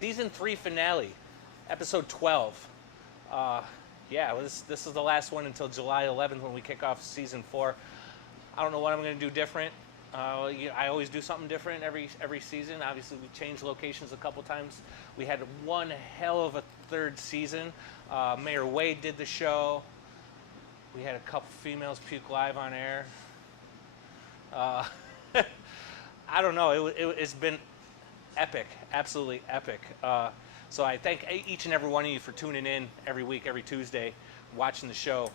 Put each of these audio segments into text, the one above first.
Season 3 finale, episode 12. Yeah, this is the last one until July 11th when we kick off season 4. I don't know what I'm going to do different. I always do something different every season. Obviously, we changed locations a couple times. We had one hell of a third season. Mayor Wade did the show. We had a couple females puke live on air. I don't know. It's been epic, absolutely epic. So I thank each and every one of you for tuning in every week, every Tuesday, watching the show.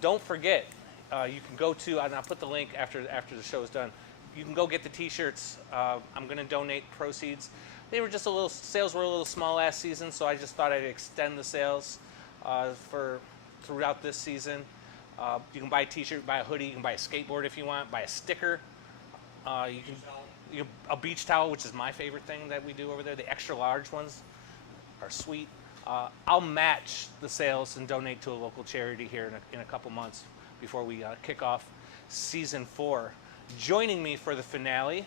Don't forget, you can go to, and I'll put the link after the show is done. You can go get the T-shirts. I'm going to donate proceeds. Sales were a little small last season, so I just thought I'd extend the sales for throughout this season. You can buy a T-shirt, buy a hoodie, you can buy a skateboard if you want, buy a sticker. A beach towel, which is my favorite thing that we do over there. The extra large ones are sweet. I'll match the sales and donate to a local charity here in a couple months before we kick off season 4. Joining me for the finale,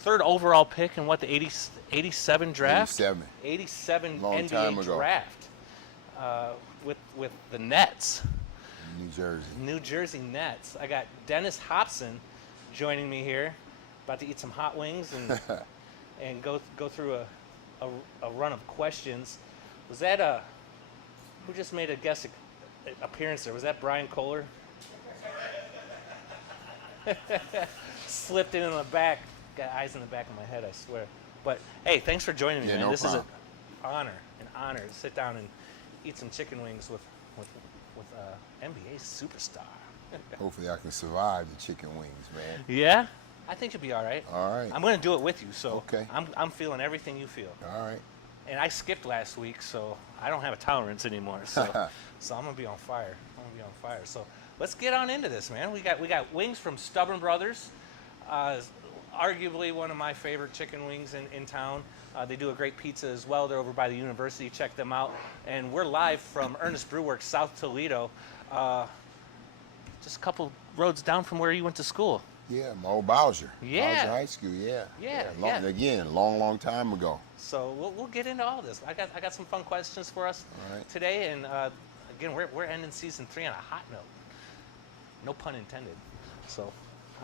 third overall pick in the 87 draft? 87 Long NBA time ago. draft with the Nets. New Jersey. New Jersey Nets. I got Dennis Hopson joining me here, about to eat some hot wings and go through a run of questions. Was that who just made a guest appearance there? Was that Brian Kohler? Slipped in the back. Got eyes in the back of my head, I swear. But hey, thanks for joining me, man. No this problem. is an honor to sit down and eat some chicken wings with NBA superstar. Hopefully I can survive the chicken wings, man. Yeah, I think you'll be all right. All right. I'm going to do it with you, so Okay. I'm feeling everything you feel. All right. And I skipped last week, so I don't have a tolerance anymore. So so I'm gonna be on fire. So let's get on into this, man. We got wings from Stubborn Brothers, arguably one of my favorite chicken wings in town. They do a great pizza as well. They're over by the university. Check them out. And we're live from Ernest Brew Works, South Toledo, just a couple roads down from where you went to school. Yeah, my old Bowser. Yeah. Bowser High School, yeah. Yeah. Again, long time ago. So we'll get into all this. I got some fun questions for us today, and again we're ending season 3 on a hot note. No pun intended. So,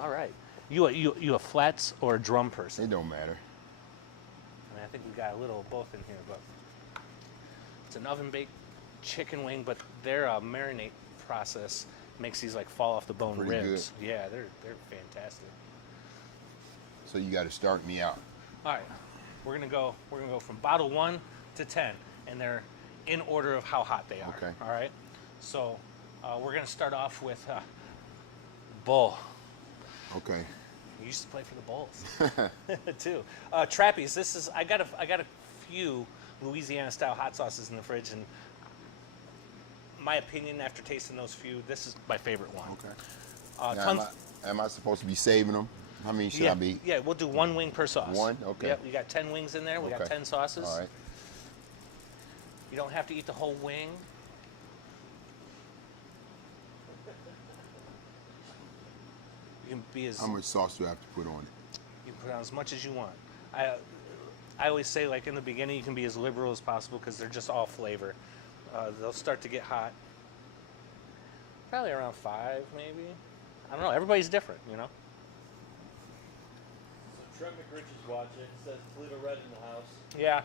all right. You a flats or a drum person? It don't matter. I mean, I think we got a little of both in here, but it's an oven baked chicken wing, but their marinate process makes these like fall off the bone Pretty ribs. Good. Yeah, they're fantastic. So you got to start me out. All right, we're gonna go from bottle 1 to 10, and they're in order of how hot they are. Okay. All right. So we're gonna start off with Bull. Okay. You used to play for the Bulls too. Trappies. I got a few Louisiana style hot sauces in the fridge, and my opinion after tasting those few, this is my favorite one. Okay. Now, am I supposed to be saving them? How many should I be? Yeah, we'll do 1 wing per sauce. 1? Okay. Yep, we got 10 wings in there. We got 10 sauces. All right. You don't have to eat the whole wing. You can be as How much sauce do I have to put on it? you can put on as much as you want. I always say, like in the beginning, you can be as liberal as possible because they're just all flavor. They'll start to get hot. Probably around 5, maybe. I don't know. Everybody's different, you know. So Trent McRich is watching. Says Toledo Red in the house. Yeah.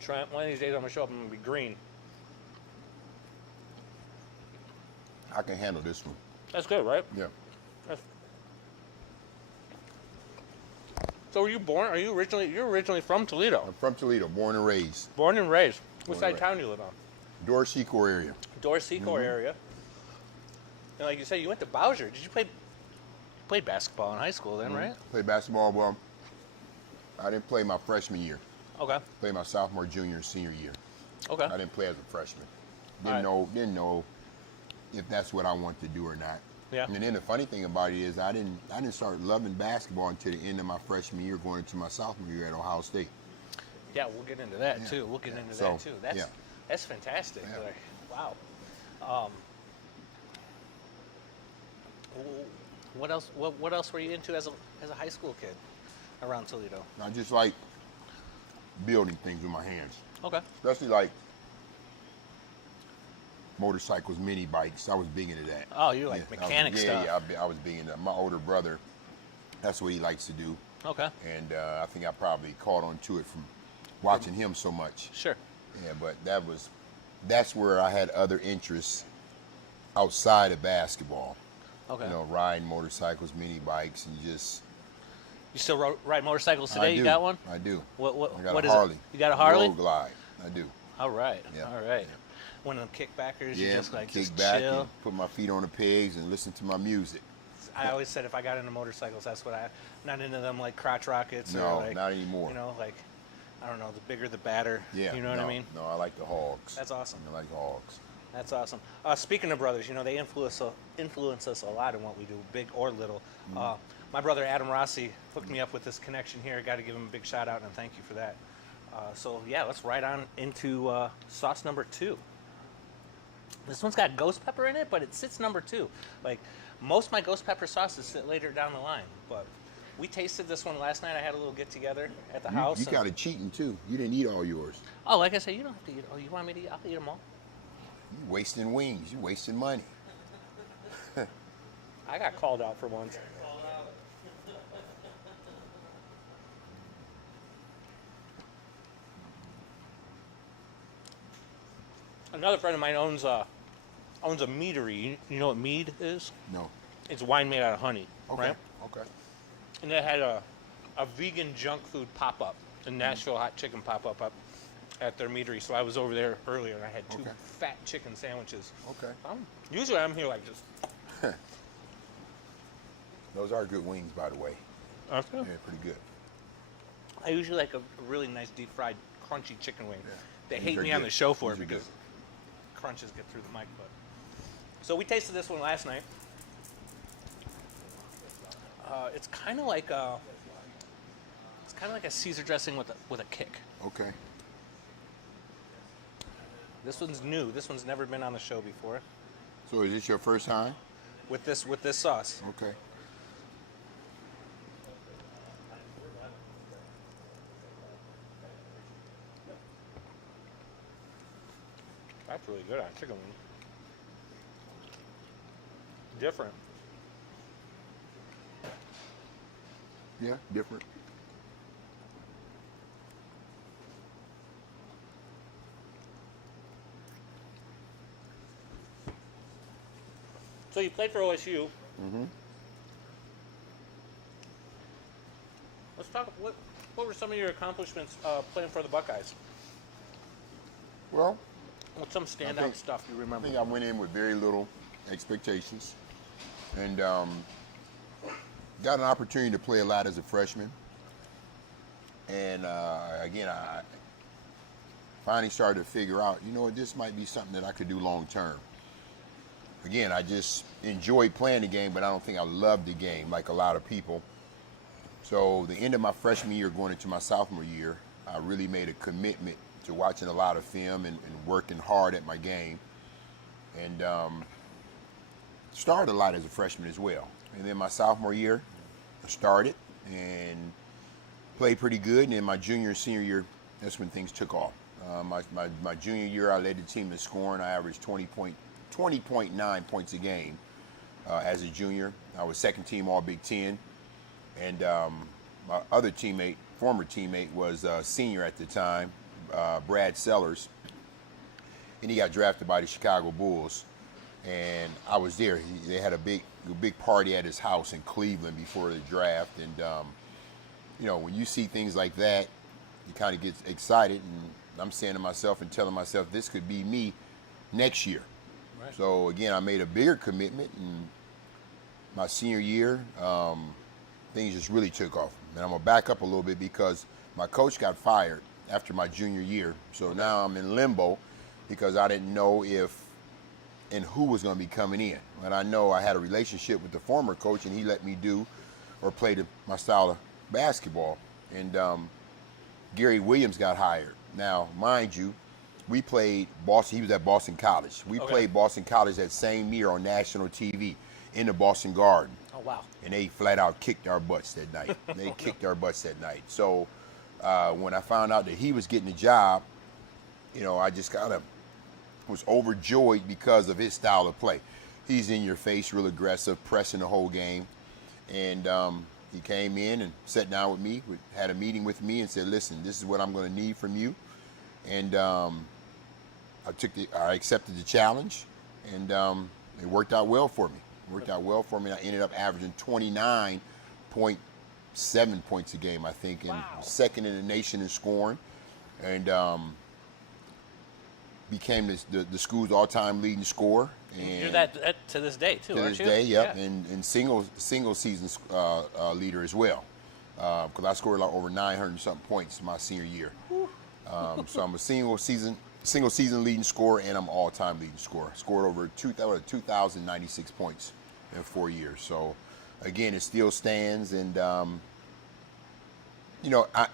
Trent, one of these days I'm gonna show up and I'm gonna be green. I can handle this one. That's good, right? Yeah. So were you born? You're originally from Toledo? I'm from Toledo, born and raised. Born and raised. What Born side and town do you live on? Dorseco area. Dorseco area. And like you said, you went to Bowser. Did you play basketball in high school then, right? Played basketball. Well, I didn't play my freshman year. Okay. Played my sophomore, junior, and senior year. Okay. I didn't play as a freshman. All Didn't know if that's what I want to do or not. Yeah. And then the funny thing about it is I didn't start loving basketball until the end of my freshman year, going into my sophomore year at Ohio State. Yeah, we'll get into that too. We'll get into that too. That's fantastic. Yeah. Like, wow. What else? What else were you into as a high school kid? Around Toledo. I just like building things with my hands, Okay. especially like motorcycles, mini bikes. I was big into that. Oh, you're like mechanic stuff. I was big into that. My older brother, that's what he likes to do. Okay. And I think I probably caught on to it from watching him so much. Sure. Yeah, but that's where I had other interests outside of basketball. Okay. You know, riding motorcycles, mini bikes, and just. You still ride motorcycles today? I do. You got one? I do. What I got what a is Harley. it? You got a Harley? Road Glide. I do. All right. Yeah. All right. Yeah. One of them kickbackers. You Yeah, just like kick just back chill. and put my feet on the pegs and listen to my music. I always said if I got into motorcycles, that's what I'm not into them like crotch rockets or No, like not anymore. You know, like I don't know, the bigger the badder. Yeah. You know what I mean? No, I like the hogs. That's awesome. I like hogs. That's awesome. Speaking of brothers, you know, they influence us a lot in what we do, big or little. My brother Adam Rossi hooked me up with this connection here. Got to give him a big shout out and thank you for that. So yeah, let's right on into sauce number 2. This one's got ghost pepper in it, but it sits number 2. Like most of my ghost pepper sauces sit later down the line, but we tasted this one last night. I had a little get together at the house. You got it cheating too. You didn't eat all yours. Oh, like I said, you don't have to eat. Oh, you want me to eat? I'll eat them all. You wasting wings. You wasting money. I got called out for once. Another friend of mine owns a meadery. You know what mead is? No. It's wine made out of honey, Okay. right? Okay. And they had a vegan junk food pop up, a Nashville hot chicken pop up at their meadery. So I was over there earlier and I had 2 Okay. fat chicken sandwiches. Okay. Usually I'm here like this. Those are good wings, by the way. Okay. Yeah, pretty good. I usually like a really nice deep fried crunchy chicken wing. Yeah. They These hate are me on good. the show for These it are because good. crunches get through the mic. But so we tasted this one last night. It's kind of like a Caesar dressing with a kick. Okay. This one's new. This one's never been on the show before. So is this your first time? With this sauce. Okay. That's really good on chicken wing. Different. Yeah, different. So you played for OSU. Mm-hmm. Let's talk. What were some of your accomplishments playing for the Buckeyes? Well, What's some standout think- stuff you I remember? think I went in with very little expectations, and got an opportunity to play a lot as a freshman. And again, I finally started to figure out, you know what, this might be something that I could do long term. Again, I just enjoyed playing the game, but I don't think I loved the game like a lot of people. So the end of my freshman year going into my sophomore year, I really made a commitment to watching a lot of film and working hard at my game. And started a lot as a freshman as well. And then my sophomore year, I started and played pretty good. And then my junior and senior year, that's when things took off. My junior year, I led the team in scoring. I averaged 20.9 points a game as a junior. I was second team All Big Ten. And my other teammate, former teammate, was a senior at the time, Brad Sellers. And he got drafted by the Chicago Bulls. And I was there. They had a big party at his house in Cleveland before the draft. And, you know, when you see things like that, you kind of get excited. And I'm saying to myself and telling myself, this could be me next year. Right. So, again, I made a bigger commitment. And my senior year, things just really took off. And I'm going to back up a little bit because my coach got fired after my junior year. So now I'm in limbo because I didn't know if and who was going to be coming in. And I know I had a relationship with the former coach, and he let me do or play my style of basketball. And Gary Williams got hired. Now, mind you, we played Boston. He was at Boston College. We played Boston College that same year on national TV in the Boston Garden. Oh, wow. And they flat out kicked our butts that night. They kicked our butts that night. So when I found out that he was getting the job, I just kind of was overjoyed because of his style of play. He's in your face, real aggressive, pressing the whole game. And he came in and sat down with me, had a meeting with me, and said, "Listen, this is what I'm going to need from you." And I accepted the challenge, and it worked out well for me. I ended up averaging 29.7 points a game, I think, and second in the nation in scoring, and became the school's all-time leading scorer. And you're that to this day too, aren't you? To this day, yep, yeah. And single season leader as well, because I scored like over 900 something points my senior year. So I'm a single season leading scorer, and I'm all-time leading scorer. Scored over 2,096 points in 4 years. So again, it still stands, and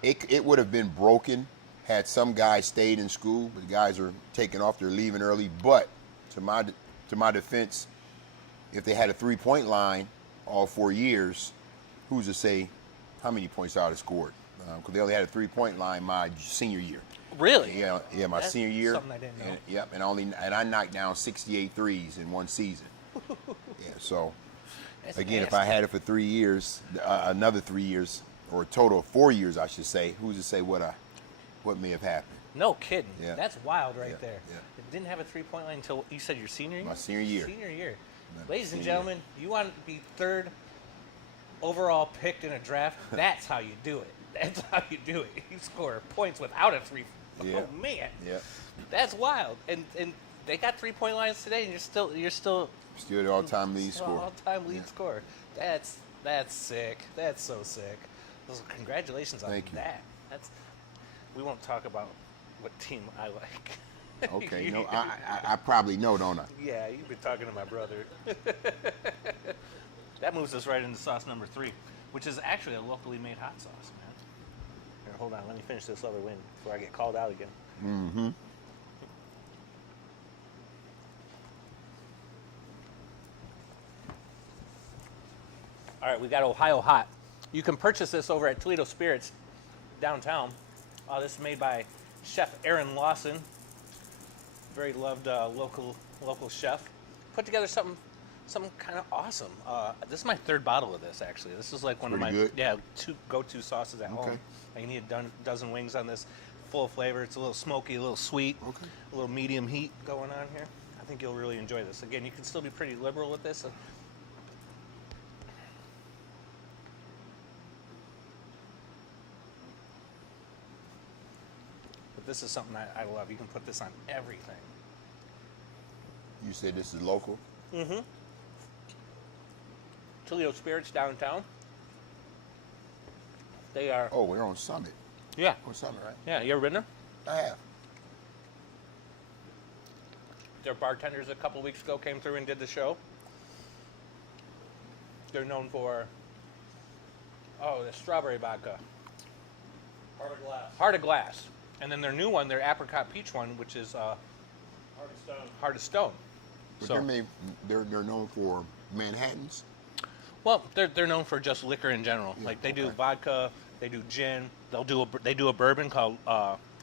it would have been broken had some guys stayed in school, but the guys are taking off, they're leaving early. But to my defense, if they had a three-point line all 4 years, who's to say how many points I would have scored? Because they only had a three-point line my senior year. Really? Yeah, my That's senior year. Something I didn't know. Yep, and I knocked down 68 threes in one season. Yeah, so That's again, nasty. if I had it for 3 years, another 3 years, or a total of 4 years, I should say, who's to say what may have happened? No kidding. Yeah. That's wild right there. Yeah. It didn't have a three-point line until you said your senior year? My senior year. Senior year. My Ladies and senior gentlemen, you want to be third overall picked in a draft? That's how you do it. That's how you do it. You score points without a three. Yeah. Oh man. Yeah. That's wild. And they got 3-point lines today, and you're still the all-time leading scorer. All-time lead scorer. That's sick. That's so sick. So congratulations on Thank you. that. We won't talk about what team I like. Okay, no, I probably know, don't I? Yeah, you've been talking to my brother. That moves us right into sauce number 3, which is actually a locally made hot sauce, man. Here, hold on. Let me finish this other wing before I get called out again. Mm-hmm. All right, we got Ohio Hot. You can purchase this over at Toledo Spirits downtown. This is made by Chef Aaron Lawson, very loved local chef. Put together something kind of awesome. This is my third bottle of this, actually. This is like one of my good. two go-to sauces at home. You need a dozen wings on this, full of flavor. It's a little smoky, a little sweet, a little medium heat going on here. I think you'll really enjoy this. Again, you can still be pretty liberal with this. But this is something I love. You can put this on everything. You said this is local? Mm-hmm. Toledo Spirits downtown. They are. Oh, we're on Summit. Yeah. On Summit, right? Yeah. You ever been there? I have. Their bartenders a couple weeks ago came through and did the show. They're known for the strawberry vodka. Heart of glass. Heart of Glass. And then their new one, their apricot peach one, which is Heart of stone. Heart of Stone. But So, they're known for Manhattans. well, they're known for just liquor in general. Yeah, Like they do okay. vodka, they do gin. They do a bourbon called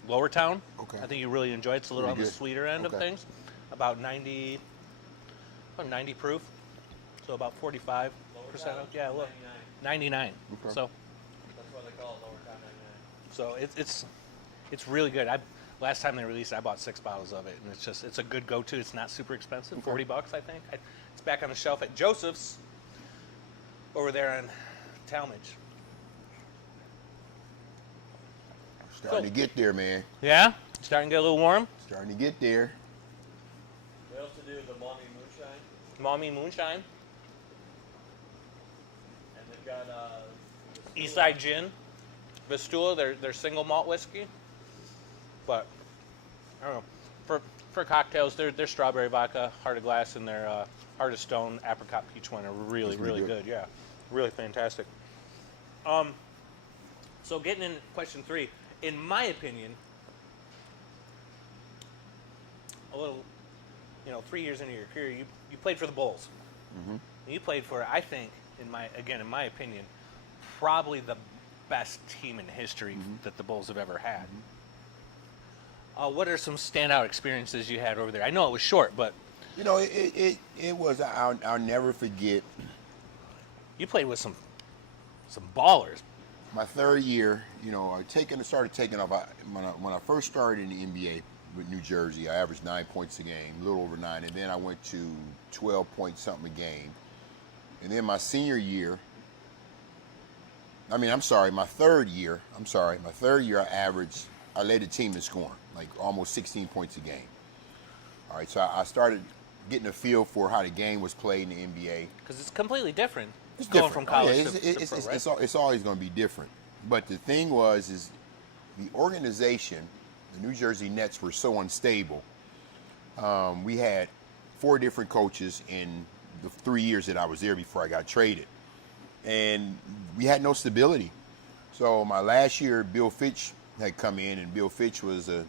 Lower Town. Okay. I think you really enjoy it. It's a little Pretty on the good. sweeter end of Okay. things. About 90 proof. So about 45%. Lower Town, Yeah, look. 99. 99. Okay. So That's why they call it Lower Town 99. so it's really good. Last time they released it, I bought 6 bottles of it, and it's a good go-to. It's not super expensive, $40 I think. It's back on the shelf at Joseph's over there in Talmadge. Starting to get there, man. Yeah, starting to get a little warm. Starting to get there. They also do the Mommy Moonshine, Mommy Moonshine, and they've got Eastside Gin, Vistula, their single malt whiskey. But I don't know, for cocktails, their strawberry vodka, Heart of Glass, and their Heart of Stone apricot peach one are really That's pretty really good. Yeah, really fantastic. So getting in question 3, in my opinion, a little, 3 years into your career, you played for the Bulls. Mm-hmm. You played for, I think, in my opinion, probably the best team in history that the Bulls have ever had. What are some standout experiences you had over there? I know it was short, but You know, it was. I'll never forget you played with some ballers. my third year. You know, started taking off. When I first started in the NBA with New Jersey, I averaged 9 points a game, a little over 9, and then I went to 12 point something a game. And then my senior year, my third year, I led the team in scoring, like almost 16 points a game. All right, so I started getting a feel for how the game was played in the NBA. Because it's completely different. It's going different. from college Oh, yeah, to pro, right? it's always going to be different. But the thing is the organization, the New Jersey Nets were so unstable. We had 4 different coaches in the 3 years that I was there before I got traded. And we had no stability. So my last year, Bill Fitch had come in, and Bill Fitch was a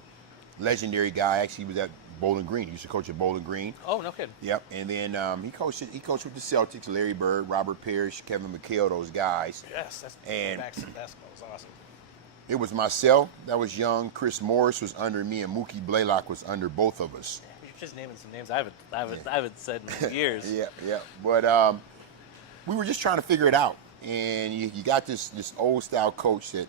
legendary guy. Actually, he was at Bowling Green. He used to coach at Bowling Green. Oh, no kidding. Yep. And then he coached with the Celtics, Larry Bird, Robert Parrish, Kevin McHale, those guys. Yes, that's And- basketball was awesome. It was myself that was young. Chris Morris was under me, and Mookie Blaylock was under both of us. You're just naming some names I haven't said in years. Yeah. But we were just trying to figure it out. And you got this old style coach that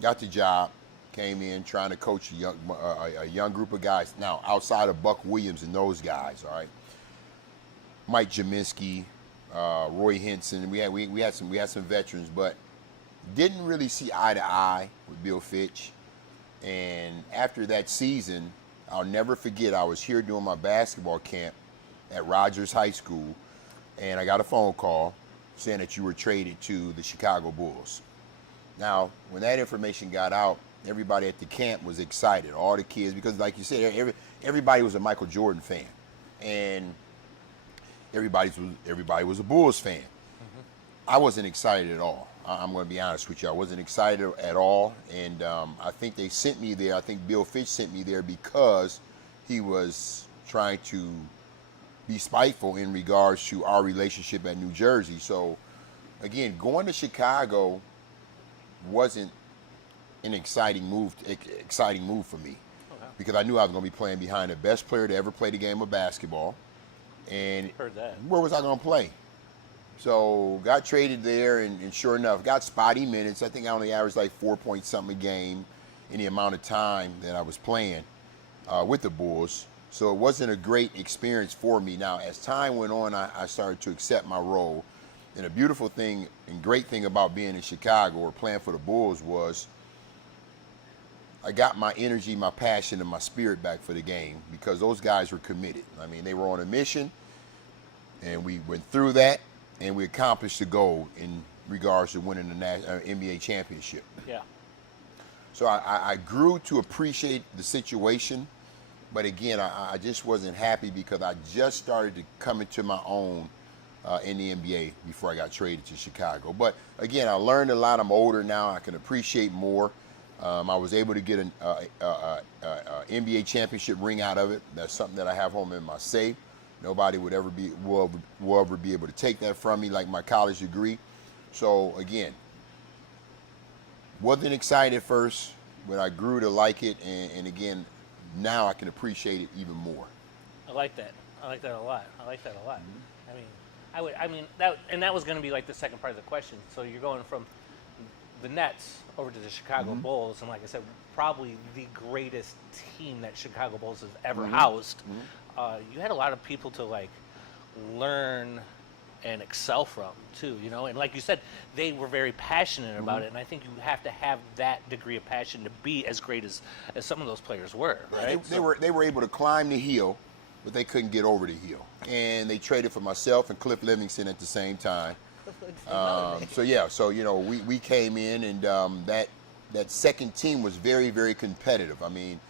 got the job, came in trying to coach a young group of guys. Now, outside of Buck Williams and those guys, all right, Mike Jaminski, Roy Henson, we had some veterans, but didn't really see eye to eye with Bill Fitch. And after that season, I'll never forget, I was here doing my basketball camp at Rogers High School, and I got a phone call saying that you were traded to the Chicago Bulls. Now, when that information got out, everybody at the camp was excited, all the kids, because like you said, everybody was a Michael Jordan fan, and everybody was a Bulls fan. I wasn't excited at all. I'm going to be honest with you. I wasn't excited at all, and I think they sent me there. I think Bill Fitch sent me there because he was trying to be spiteful in regards to our relationship at New Jersey. So, again, going to Chicago wasn't an exciting move for me, because I knew I was going to be playing behind the best player to ever play the game of basketball, and Heard that. where was I going to play? So got traded there, and sure enough, got spotty minutes. I think I only averaged like 4 point something a game in the amount of time that I was playing with the Bulls. So it wasn't a great experience for me. Now, as time went on, I started to accept my role. And a beautiful thing and great thing about being in Chicago or playing for the Bulls was I got my energy, my passion, and my spirit back for the game, because those guys were committed. I mean, they were on a mission, and we went through that, and we accomplished the goal in regards to winning the NBA championship. Yeah. So I grew to appreciate the situation, but again, I just wasn't happy because I just started to come into my own in the NBA before I got traded to Chicago. But again, I learned a lot. I'm older now. I can appreciate more. I was able to get an NBA championship ring out of it. That's something that I have home in my safe. Nobody will ever be able to take that from me, like my college degree. So again, wasn't excited at first, but I grew to like it, and again, now I can appreciate it even more. I like that. I like that a lot. I mean, that was going to be like the second part of the question. So you're going from the Nets over to the Chicago Bulls, and like I said, probably the greatest team that Chicago Bulls has ever housed. You had a lot of people to like learn and excel from too, you know. And like you said, they were very passionate about it, and I think you have to have that degree of passion to be as great as some of those players were, right? They were able to climb the hill, but they couldn't get over the hill, and they traded for myself and Cliff Livingston at the same time. So you know, we came in, and that second team was very, very competitive. I mean,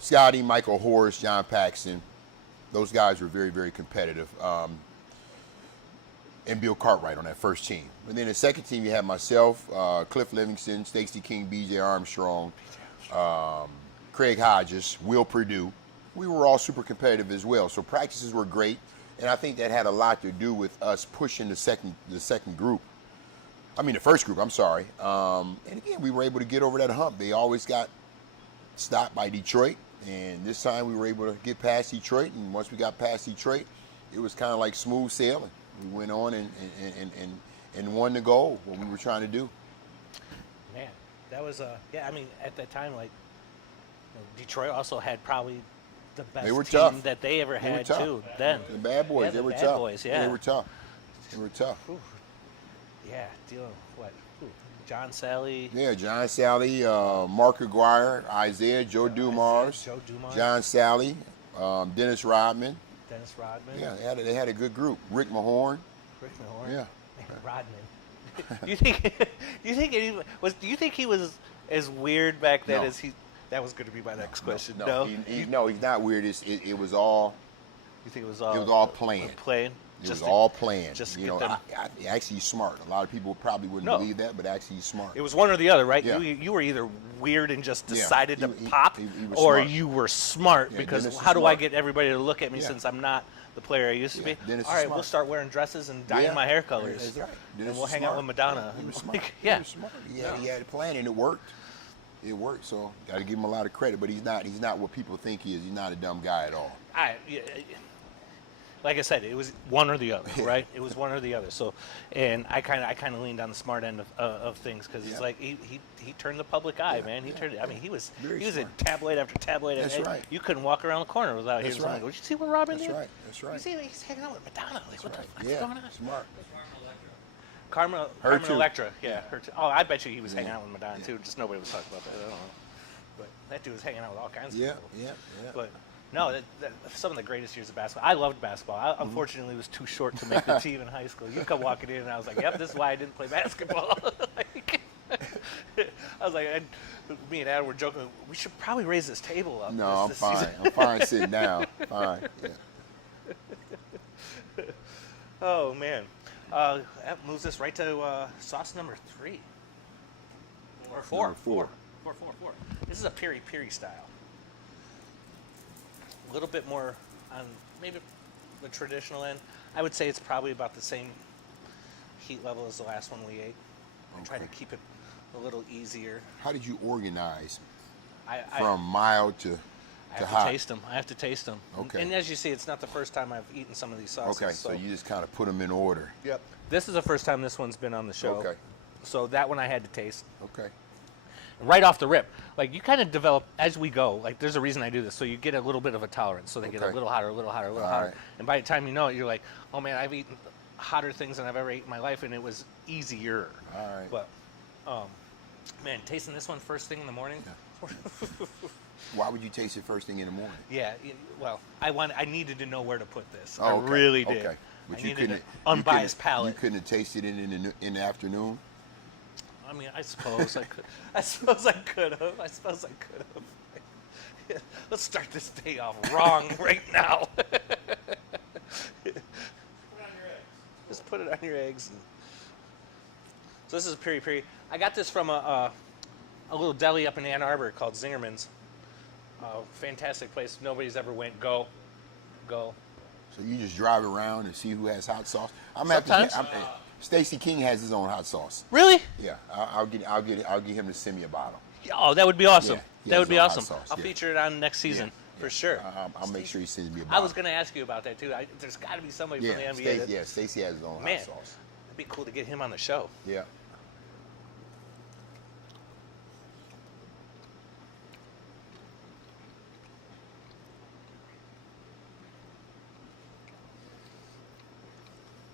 Scotty, Michael Horace, John Paxson, those guys were very, very competitive. And Bill Cartwright on that first team. And then the second team, you had myself, Cliff Livingston, Stacey King, B.J. Armstrong, Craig Hodges, Will Perdue. We were all super competitive as well. So practices were great. And I think that had a lot to do with us pushing the second group. I mean, the first group, I'm sorry. And again, we were able to get over that hump. They always got stopped by Detroit. And this time we were able to get past Detroit. And once we got past Detroit, it was kind of like smooth sailing. We went on and won the goal, what we were trying to do. Man, that was, yeah, I mean, at that time, like, Detroit also had probably the best They were team tough. that they ever They were had, tough. too. Then. The bad boys, Yeah, they the were bad tough. boys, yeah. They were tough. They were tough. Ooh. Yeah, dealing with what? Ooh, John Sally. Yeah, John Sally, Mark Aguirre, Isaiah, Joe Dumars, Joe Dumars. John Sally, Dennis Rodman. Dennis Rodman. Yeah, they had a good group. Rick Mahorn. Rick Mahorn. Yeah. And Rodman. Do you think he was as weird back then No. as he? That was going to be my next question. No, he's not weird. It was all. You think it was It was all all planned. Planned. It was all planned. just to you get know, them- actually he's smart. A lot of people probably wouldn't No. believe that, but actually he's smart. It was one or the other, right? Yeah. You were either weird and just Yeah. decided to He pop, was or smart. you were smart Yeah, because Dennis is how do I smart. get everybody to look at me Yeah. since I'm not the player I used to Yeah, be? Dennis All is right, we'll smart. start wearing dresses and dyeing Yeah. my hair colors. That's right. And Dennis we'll is hang out smart. with Madonna. He was Like, smart. yeah. He was smart. He had a plan and it worked. It worked. So got to give him a lot of credit. But he's not what people think he is. He's not a dumb guy at all. Like I said, it was one or the other, right? It was one or the other. So, and I kind of leaned on the smart end of things because Yeah. it's like he turned the public eye, man. He turned. I mean, he was Very in smart. tabloid after tabloid. That's and right. You couldn't walk around the corner without hearing someone right. go, "Did you see what Robin That's did? right. That's right. You see, he's hanging out with Madonna. Like, what the fuck's Yeah, going on?" smart. Carmen too. Electra, yeah. Her too. Oh, I bet you he was hanging Yeah. out with Madonna too. Just nobody was talking about that. I don't know. But that dude was hanging out with all kinds of Yeah, people. yeah. But no, some of the greatest years of basketball. I loved basketball. I unfortunately was too short to make the team in high school. You come walking in, and I was like, "Yep, this is why I didn't play basketball." I was like, me and Adam were joking. We should probably raise this table up. No, I'm this fine. season." I'm fine sitting down. Fine. Yeah. Oh man, that moves us right to sauce number 3 or 4. Number four. Four. This is a piri piri style. A little bit more on maybe the traditional end. I would say it's probably about the same heat level as the last one we ate. I try to Okay. keep it a little easier. How did you organize I from mild to have to hot? taste them. I have to taste them. Okay. And as you see, it's not the first time I've eaten some of these sauces. Okay, so you just kind of put them in order. Yep. This is the first time this one's been on the show. Okay. So that one I had to taste. Okay. Right off the rip. Like, you kind of develop as we go. Like, there's a reason I do this. So you get a little bit of a tolerance. So they get a Okay. little hotter, a little hotter, a little All hotter. right. And by the time you know it, you're like, oh man, I've eaten hotter things than I've ever eaten in my life, and it was easier. All right. But, man, tasting this one first thing in the morning. Why would you taste it first thing in the morning? Yeah, well, I needed to know where to put this. Oh, I okay, really did. Okay. But I you needed couldn't an unbiased you palate. couldn't have tasted it in the afternoon. I mean, I suppose I could. I suppose I could have. Let's start this day off wrong right now. Just put it on your eggs. So this is a piri piri. I got this from a little deli up in Ann Arbor called Zingerman's. Fantastic place. Nobody's ever went. Go. So you just drive around and see who has hot sauce. Sometimes. Stacey King has his own hot sauce. Really? Yeah, I'll get him to send me a bottle. Oh, that would be awesome. Yeah, he that has would be his own hot awesome. sauce, I'll yeah. feature it on next season for sure. I'll make sure he sends me a I bottle. was going to ask you about that too. There's got to be somebody from the NBA. that- Stacey has his own Man, hot sauce. it'd be cool to get him on the show. Yeah.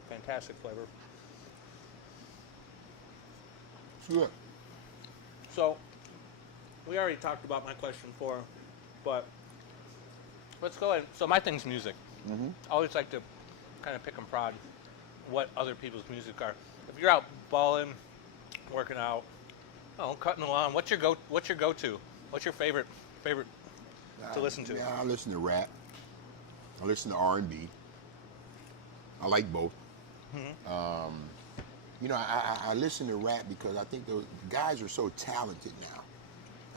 Fantastic flavor. Good. So, we already talked about my question 4, but let's go ahead. So my thing's music. Mm-hmm. I always like to kind of pick and prod what other people's music are. If you're out balling, working out, cutting the lawn, what's your go-to? What's your favorite to listen to? Yeah, I listen to rap. I listen to R&B. I like both. Mm-hmm. I listen to rap because I think those guys are so talented now.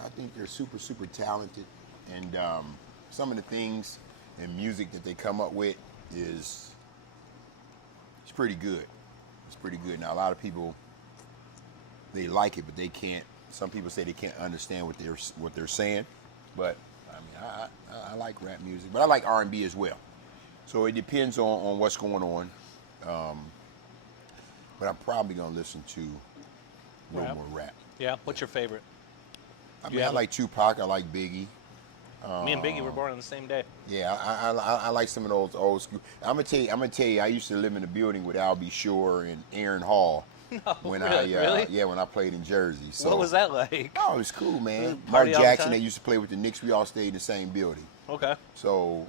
I think they're super, super talented, and some of the things and music that they come up with is pretty good. It's pretty good. Now a lot of people they like it, but they can't. Some people say they can't understand what they're saying. But I mean, I like rap music, but I like R&B as well. So it depends on what's going on. But I'm probably gonna listen to a little more rap. Yeah. What's your favorite? I mean, I like Tupac. I like Biggie. Me and Biggie were born on the same day. Yeah, I like some of those old school. I'm gonna tell you. I used to live in a building with Al B. Shore and Aaron Hall. No, When really? when I played in Jersey. So, What was that like? Oh, it was cool, man. Mark Party all the Jackson. time? They used to play with the Knicks. We all stayed in the same building. Okay. So,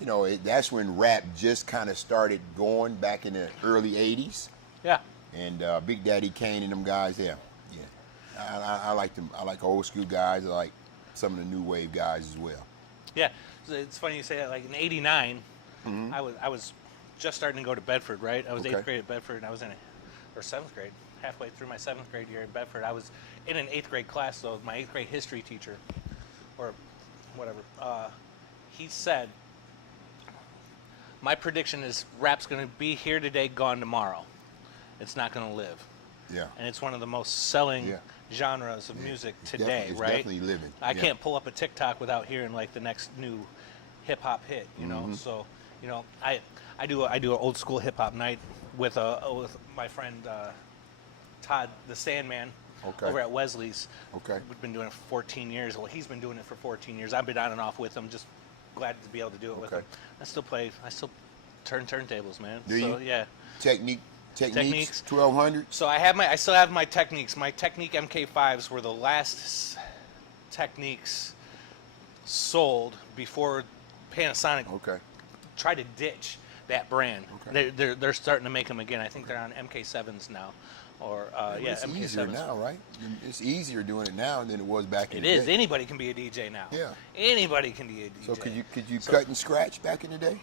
you know, that's when rap just kind of started going back in the early '80s. Yeah. And Big Daddy Kane and them guys. Yeah. I like them. I like old school guys. I like some of the new wave guys as well. Yeah. So it's funny you say that. Like in '89, I was just starting to go to Bedford, right? I was Okay. 8th grade at Bedford, and I was or 7th grade, halfway through my 7th grade year at Bedford. I was in an 8th grade class, though. My 8th grade history teacher, or whatever, he said, my prediction is rap's going to be here today, gone tomorrow. It's not going to live. Yeah. And it's one of the most selling Yeah. genres of music It's today, it's right? definitely living. I Yeah. can't pull up a TikTok without hearing like the next new hip hop hit, you know. So, you know, I do an old school hip hop night with my friend Todd the Sandman Okay. over at Wesley's. Okay. We've been doing it for 14 years. Well, he's been doing it for 14 years. I've been on and off with him. Just glad to be able to do it with Okay. him. I still turn turntables, man. Do so, you? Yeah. Techniques 1200. So I still have my Techniques. My Technique MK5s were the last Techniques sold before Panasonic Okay. tried to ditch that brand. Okay. They're starting to make them again. I think they're on MK7s now, or yeah, It's MK7s. easier now, right? It's easier doing it now than it was back in It the is. day. Anybody can be a DJ now. Yeah. Anybody can be a DJ. So could you cut and scratch back in the day?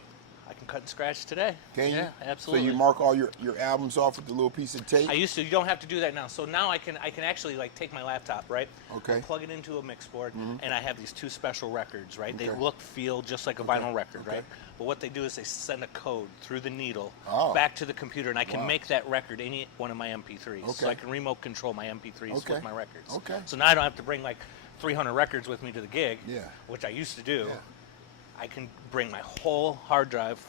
I can cut and scratch today. Can you? Yeah, absolutely. So you mark all your albums off with the little piece of tape? I used to. You don't have to do that now. So now I can actually like take my laptop, right? Okay. I'll plug it into a mix board, and I have these two special records, right? They Okay. feel just like a vinyl record, Okay. right? But what they do is they send a code through the needle Oh. back to the computer, and I can Wow. make that record any one of my MP3s. So Okay. I can remote control my MP3s Okay. with my records. Okay. So now I don't have to bring like 300 records with me to the gig, Yeah. which I used to do. Yeah. I can bring my whole hard drive,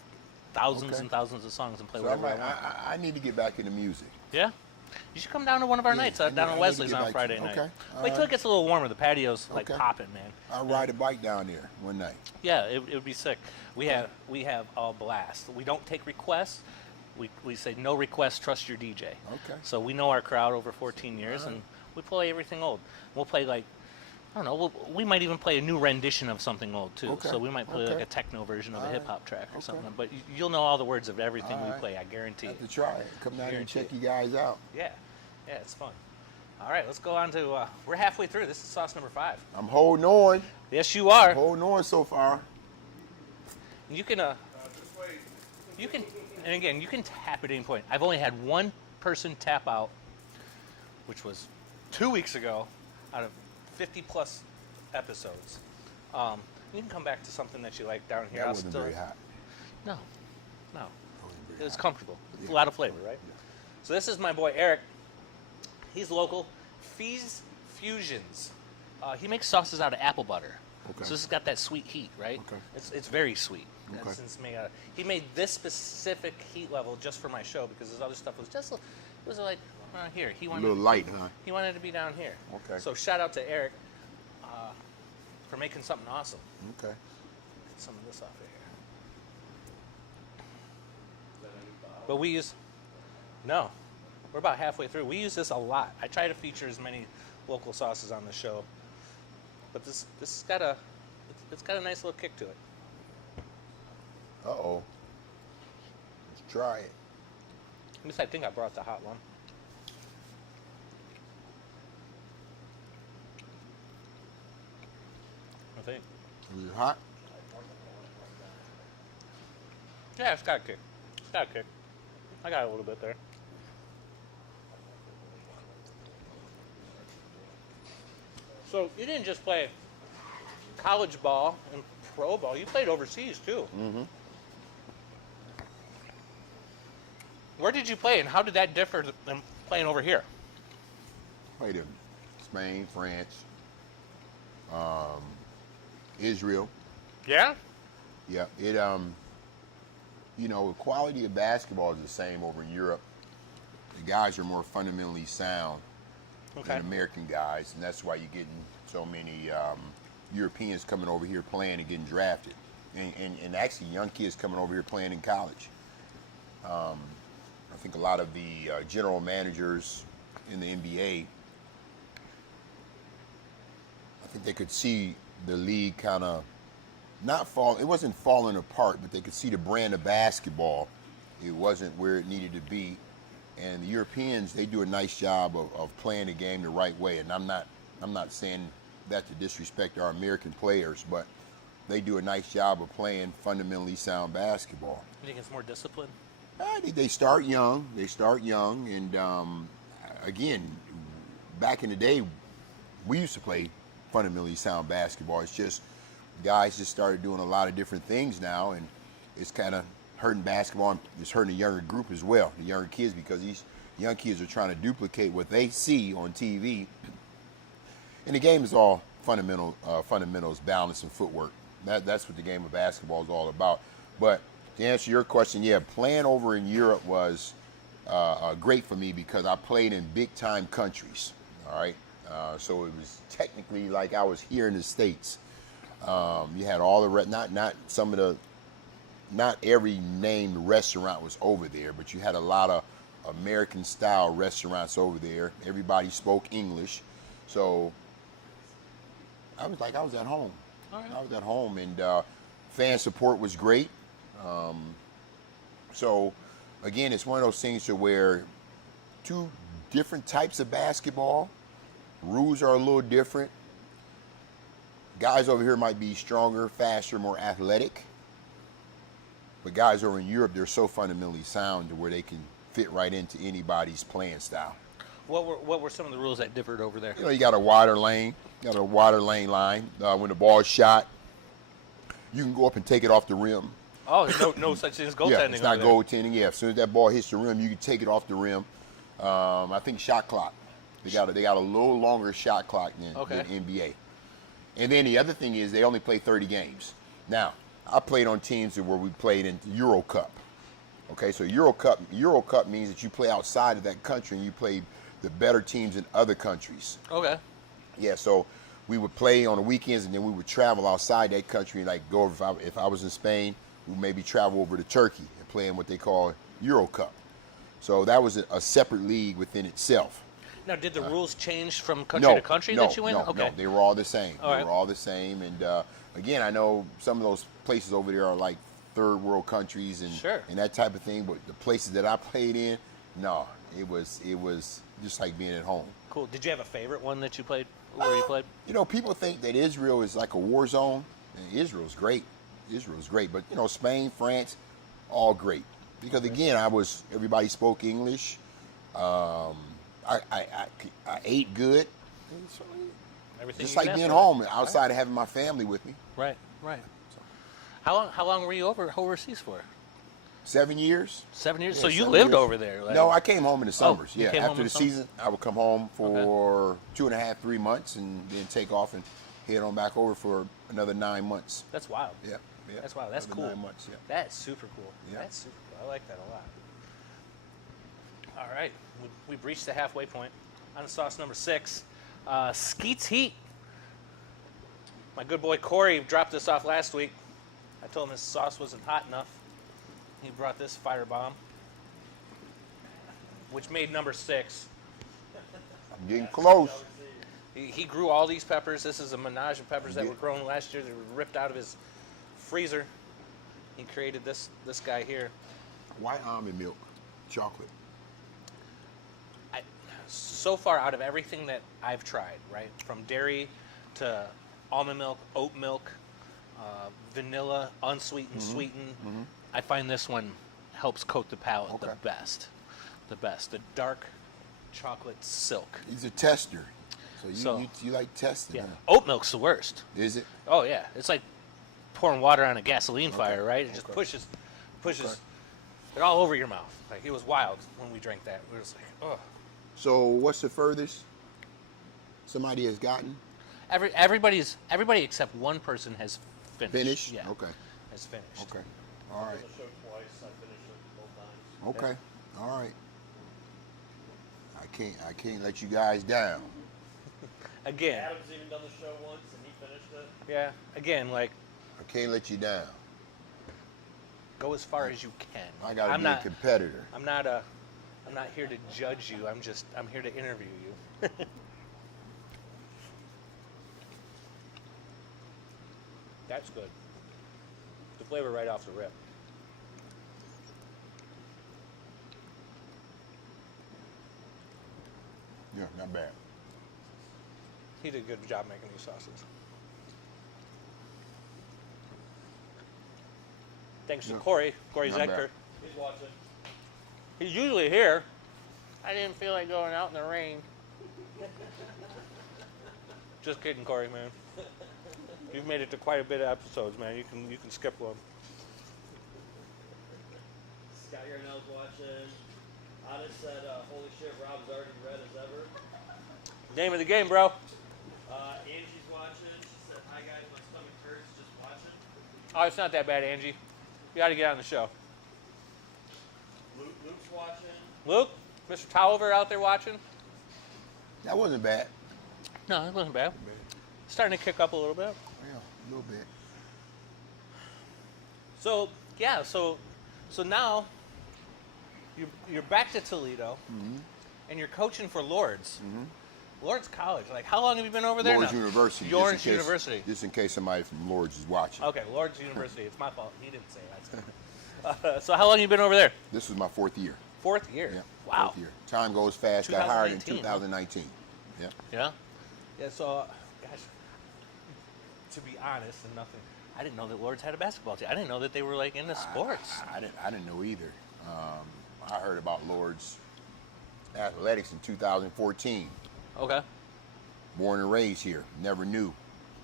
thousands Okay. and thousands of songs, and play So I, whatever I might, want. I need to get back into music. Yeah. You should come down to one of our Yeah, nights I down need- I on need to Wesley's get on back Friday to- night. okay. Wait till it gets a little warmer. The patio's like Okay. popping, man. I'll ride a bike down there one night. Yeah, it would be sick. We have a blast. We don't take requests. We say no requests, trust your DJ. Okay. So we know our crowd over 14 years, and we play everything old. We'll play like, I don't know, we might even play a new rendition of something old too. Okay. So we might play Okay. like a techno version of a All right. hip hop track or Okay. something. But you'll know all the words of everything All we right. play. I guarantee. Have it. to try it. Come down here and Guarantee check it. you guys out. Yeah, it's fun. All right, let's go on to. We're halfway through. This is sauce number 5. I'm holding on. Yes, you are. Holding on so far. You can. You can, and again, you can tap at any point. I've only had one person tap out, which was 2 weeks ago, out of 50 plus episodes. You can come back to something that you like down here. That I'll wasn't still- very hot. No. That wasn't very It was hot. comfortable. It's a Yeah. lot of flavor, right? So this is my boy Eric. He's local. Fees Fusions. He makes sauces out of apple butter. Okay. So this has got that sweet heat, right? Okay. It's very sweet. And Okay. since he made this specific heat level just for my show because his other stuff was just it was like around here. He A wanted little light, huh? he wanted to be down here. Okay. So shout out to Eric for making something awesome. Okay. Get some of this off of here. But we use no. We're about halfway through. We use this a lot. I try to feature as many local sauces on the show. But this has got it's got a nice little kick to it. Uh-oh. Let's try it. At least I think I brought the hot one. I think. Is it hot? Yeah, it's got a kick. It's got a kick. I got a little bit there. So you didn't just play college ball and pro ball. You played overseas too. Mm-hmm. Where did you play, and how did that differ than playing over here? Played in Spain, France, Israel. Yeah. Yeah, the quality of basketball is the same over in Europe. The guys are more fundamentally sound than American guys, and that's why you're getting so many Europeans coming over here playing and getting drafted, and actually young kids coming over here playing in college. I think a lot of the general managers in the NBA, I think they could see the league kind of it wasn't falling apart, but they could see the brand of basketball. It wasn't where it needed to be. And the Europeans, they do a nice job of playing the game the right way. And I'm not saying that to disrespect our American players, but they do a nice job of playing fundamentally sound basketball. You think it's more disciplined? They start young. And again, back in the day, we used to play fundamentally sound basketball. It's just guys just started doing a lot of different things now, and it's kind of hurting basketball, and it's hurting the younger group as well, the younger kids, because these young kids are trying to duplicate what they see on TV. And the game is all fundamentals, balance, and footwork. That's what the game of basketball is all about. But to answer your question, yeah, playing over in Europe was great for me because I played in big-time countries, all right? So it was technically like I was here in the States. You had all the not every named restaurant was over there, but you had a lot of American style restaurants over there. Everybody spoke English, so I was at home. All right. I was at home, and fan support was great. So again, it's one of those things to where two different types of basketball, rules are a little different. Guys over here might be stronger, faster, more athletic. But guys over in Europe, they're so fundamentally sound to where they can fit right into anybody's playing style. What were some of the rules that differed over there? You got a wider lane. Line. When the ball is shot, you can go up and take it off the rim. Oh, no such thing as goaltending. Yeah, it's not goaltending. Yeah, as soon as that ball hits the rim, you can take it off the rim. I think shot clock. They got a little longer shot clock than NBA. And then the other thing is they only play 30 games. Now, I played on teams where we played in Euro Cup. Okay, so Euro Cup means that you play outside of that country and you play the better teams in other countries. Okay. Yeah, so we would play on the weekends and then we would travel outside that country and like go over. If I was in Spain, we would maybe travel over to Turkey and play in what they call Euro Cup. So that was a separate league within itself. Now, did the rules change from country to country that you went? No, they were all the same. All right. They were all the same. And again, I know some of those places over there are like third world countries and that type of thing. But the places that I played in, no, it was just like being at home. Cool. Did you have a favorite one that you played? Where you played? People think that Israel is like a war zone. And Israel's great. But Spain, France, all great. Because again, everybody spoke English. I ate good. Everything just like being home outside of having my family with me. Right. So, how long were you overseas for? 7 years. 7 years. Yeah, so you 7 lived years. over there. No, I came home in the summers. you Yeah, came home after in the the season, I would come home for 2.5, 3 months, and then take off and head on back over for another 9 months. That's wild. Yeah. That's wild. That's another cool. 9 months. Yeah. That's super cool. Yeah. That's super cool. I like that a lot. All right, we've reached the halfway point. On sauce number 6, Skeet's Heat. My good boy Corey dropped this off last week. I told him his sauce wasn't hot enough. He brought this firebomb, which made number 6. I'm getting close. He grew all these peppers. This is a menage of peppers that were grown last year. They were ripped out of his freezer. He created this guy here. White almond milk, chocolate. So far, out of everything that I've tried, right, from dairy to almond milk, oat milk, vanilla, unsweetened, sweetened, I find this one helps coat the palate the best. The dark chocolate silk. He's a tester. So you like testing? Yeah. Huh? Oat milk's the worst. Is it? Oh yeah, it's like pouring water on a gasoline fire, right? It just pushes. Okay. Like all over your mouth. Like it was wild when we drank that. We were just like, oh. So what's the furthest somebody has gotten? Everybody except one person has finished. Finished? Yeah. Okay. Has finished. Okay. All I right. did the show twice. I finished it both times. Okay. All right. I can't let you guys down. Again. Adam's even done the show once, and he finished it. Yeah. Again, like I can't let you down. go as far as you can. I gotta I'm be not, a competitor. I'm not here to judge you. I'm here to interview you. That's good. The flavor right off the rip. Yeah, not bad. He did a good job making these sauces. Thanks to Yeah. Corey Not Zecker. bad. He's watching. He's usually here. I didn't feel like going out in the rain. Just kidding, Corey, man. You've made it to quite a bit of episodes, man. You can skip one. Scott Yarnell's watching. Honest said, holy shit, Rob's already red as ever. Name of the game, bro. Angie's watching. She said, hi guys, my stomach hurts just watching. Oh, it's not that bad, Angie. You got to get on the show. Luke's watching. Luke, Mr. Tolliver out there watching? That wasn't bad. No, it wasn't bad. Starting to kick up a little bit. Yeah, a little bit. So yeah, so now you're back to Toledo, and you're coaching for Lords. Lords College. Like, how long have you been over there Lord's now? University. Lord's University. Just in case somebody from Lord's is watching. Okay, Lords University. It's my fault. He didn't say that. So how long have you been over there? This was my 4th year. 4th year. Yeah. Wow. 4th year. Time goes fast. Got hired in 2019, 2019. Yeah. Yeah. Yeah. So, gosh, to be honest, and nothing. I didn't know that Lords had a basketball team. I didn't know that they were like into sports. I didn't know either. I heard about Lord's athletics in 2014. Okay. Born and raised here. Never knew.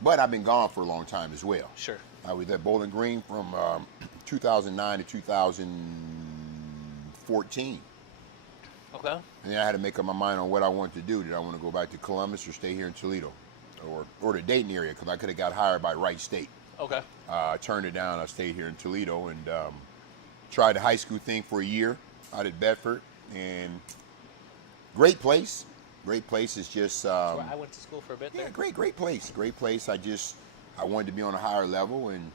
But I've been gone for a long time as well. Sure. I was at Bowling Green from 2009 to 2014. Okay. And then I had to make up my mind on what I wanted to do. Did I want to go back to Columbus or stay here in Toledo? Or the Dayton area, because I could have got hired by Wright State. Okay. I turned it down. I stayed here in Toledo and tried the high school thing for a year out at Bedford. And great place. Great place. It's just... That's where I went to school for a bit there. yeah, great place. Great place. I wanted to be on a higher level and...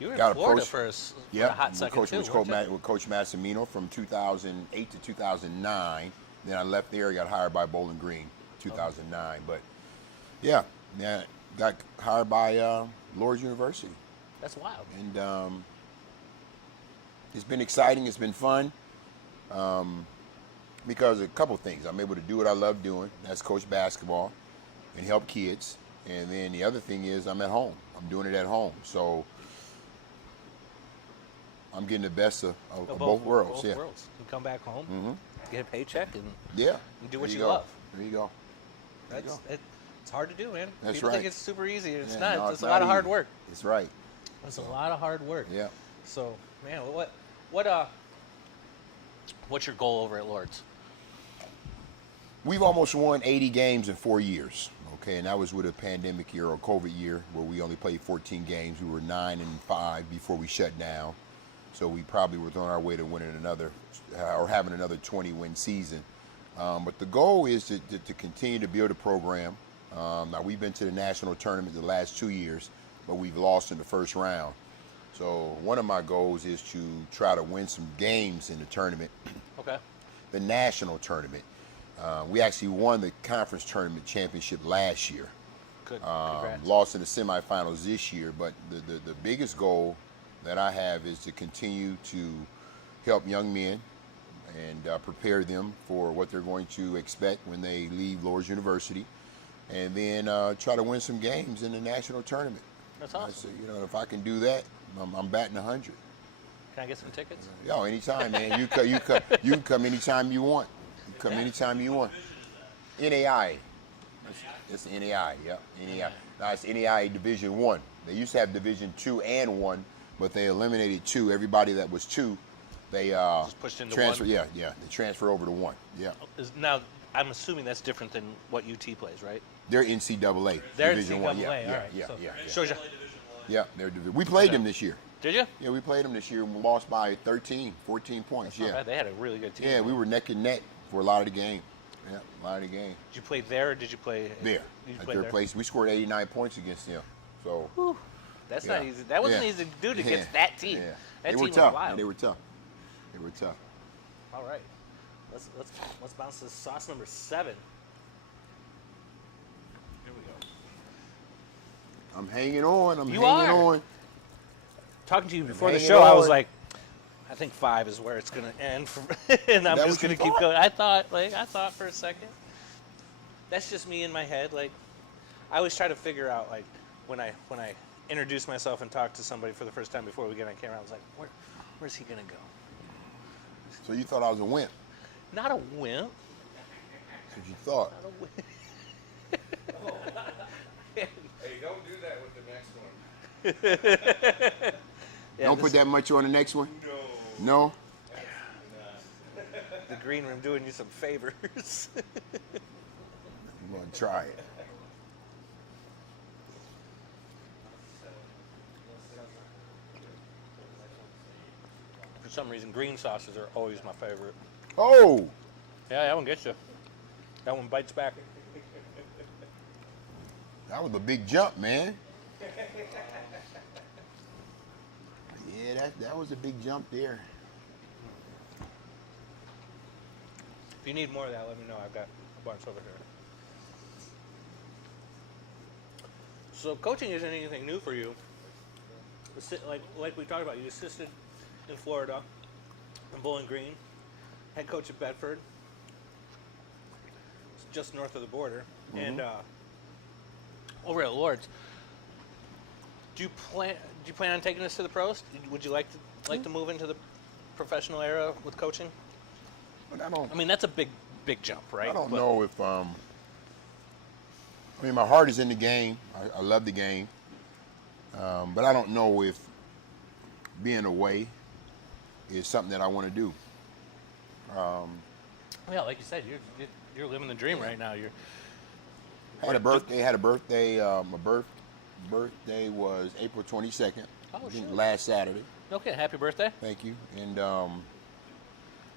You were in got Florida approached. for a Yeah, hot second Coach too, was weren't you? with Coach Massimino from 2008 to 2009. Then I left there, got hired by Bowling Green, 2009. But yeah, got hired by Lord's University, That's wild. and it's been exciting. It's been fun because a couple things. I'm able to do what I love doing. That's coach basketball and help kids. And then the other thing is I'm at home. I'm doing it at home. So I'm getting the best of both worlds. Both worlds. You come back home, get a paycheck, and Yeah. do There what you go. love. There you go. It's hard to do, man. That's People right. think it's super easy. It's Yeah, not. no, It's a lot of hard easy. work. It's right. It's a lot of hard work. Yeah. So, man, what's your goal over at Lords? We've almost won 80 games in 4 years. Okay, and that was with a pandemic year or COVID year where we only played 14 games. We were 9-5 before we shut down. So we probably were on our way to winning another or having another 20-win season. But the goal is to continue to build a program. Now, we've been to the national tournament the last 2 years, but we've lost in the first round. So one of my goals is to try to win some games in the tournament, Okay. the national tournament. We actually won the conference tournament championship last year. Good. Congrats. Lost in the semifinals this year, but the biggest goal that I have is to continue to help young men and prepare them for what they're going to expect when they leave Lord's University, and then try to win some games in the national tournament. That's awesome. So, if I can do that, I'm batting 100. Can I get some tickets? Yo, anytime, man. You can come anytime you want. You come anytime you want. NAI. It's NAI, yeah. NAI. Now it's NAI Division 1. They used to have Division 2 and 1, but they eliminated 2. Everybody that was 2, they Just pushed into transfer. 1. Yeah, yeah, they transfer over to 1. Yeah, Now, I'm assuming that's different than what UT plays, right? they're NCAA They're Division NCAA. One. Yeah, All yeah, right. yeah, So, yeah, yeah. shows you. Yeah, we played Okay. them this year. Did you? Yeah, we played them this year and we lost by 13, 14 points. Not Yeah, bad. They had a really good team. yeah, we were neck and neck for a lot of the game. Yeah, a lot of the game. Did you play there or did you play There, Did you at play their there? place, we scored 89 points against them. So That's yeah. not easy. That wasn't Yeah. easy to do Yeah. against that team. Yeah. That They team were was tough. wild. Yeah, they were tough. They were tough. All right. Let's bounce to sauce number 7. Here we go. I'm hanging on. I'm You hanging are. on. Talking to you before the hanging show, I was on. like, I think 5 is where it's gonna end, and I'm That just what you gonna keep thought? going. I thought for a second. That's just me in my head. Like, I always try to figure out, like, when I introduce myself and talk to somebody for the first time before we get on camera, I was like, where's he gonna go? So you thought I was a wimp? Not a wimp. That's what you thought. Not a wimp. Hey, don't do that with the next one. Yeah, Don't this- put that much on the next one. No. No. the green room doing you some favors. I'm gonna try it. For some reason, green sauces are always my favorite. Oh, Yeah, that one gets you. That one bites back. that was a big jump, man. Yeah, that was a big jump there. If you need more of that, let me know. I've got a bunch over here. So coaching isn't anything new for you. Like we talked about, you assisted in Florida, in Bowling Green, head coach at Bedford, it's just north of the border, and over at Lord's. Do you plan on taking this to the pros? Would you like to move into the professional era with coaching? But I don't. I mean, that's a big jump, right? I don't But- know if. I mean, my heart is in the game. I love the game, but I don't know if being away is something that I want to do. Yeah, like you said, you're living the dream right now. You're Had a birthday. My birthday was April 22nd. Oh, I think sure. last Saturday. okay. Happy birthday! Thank you. And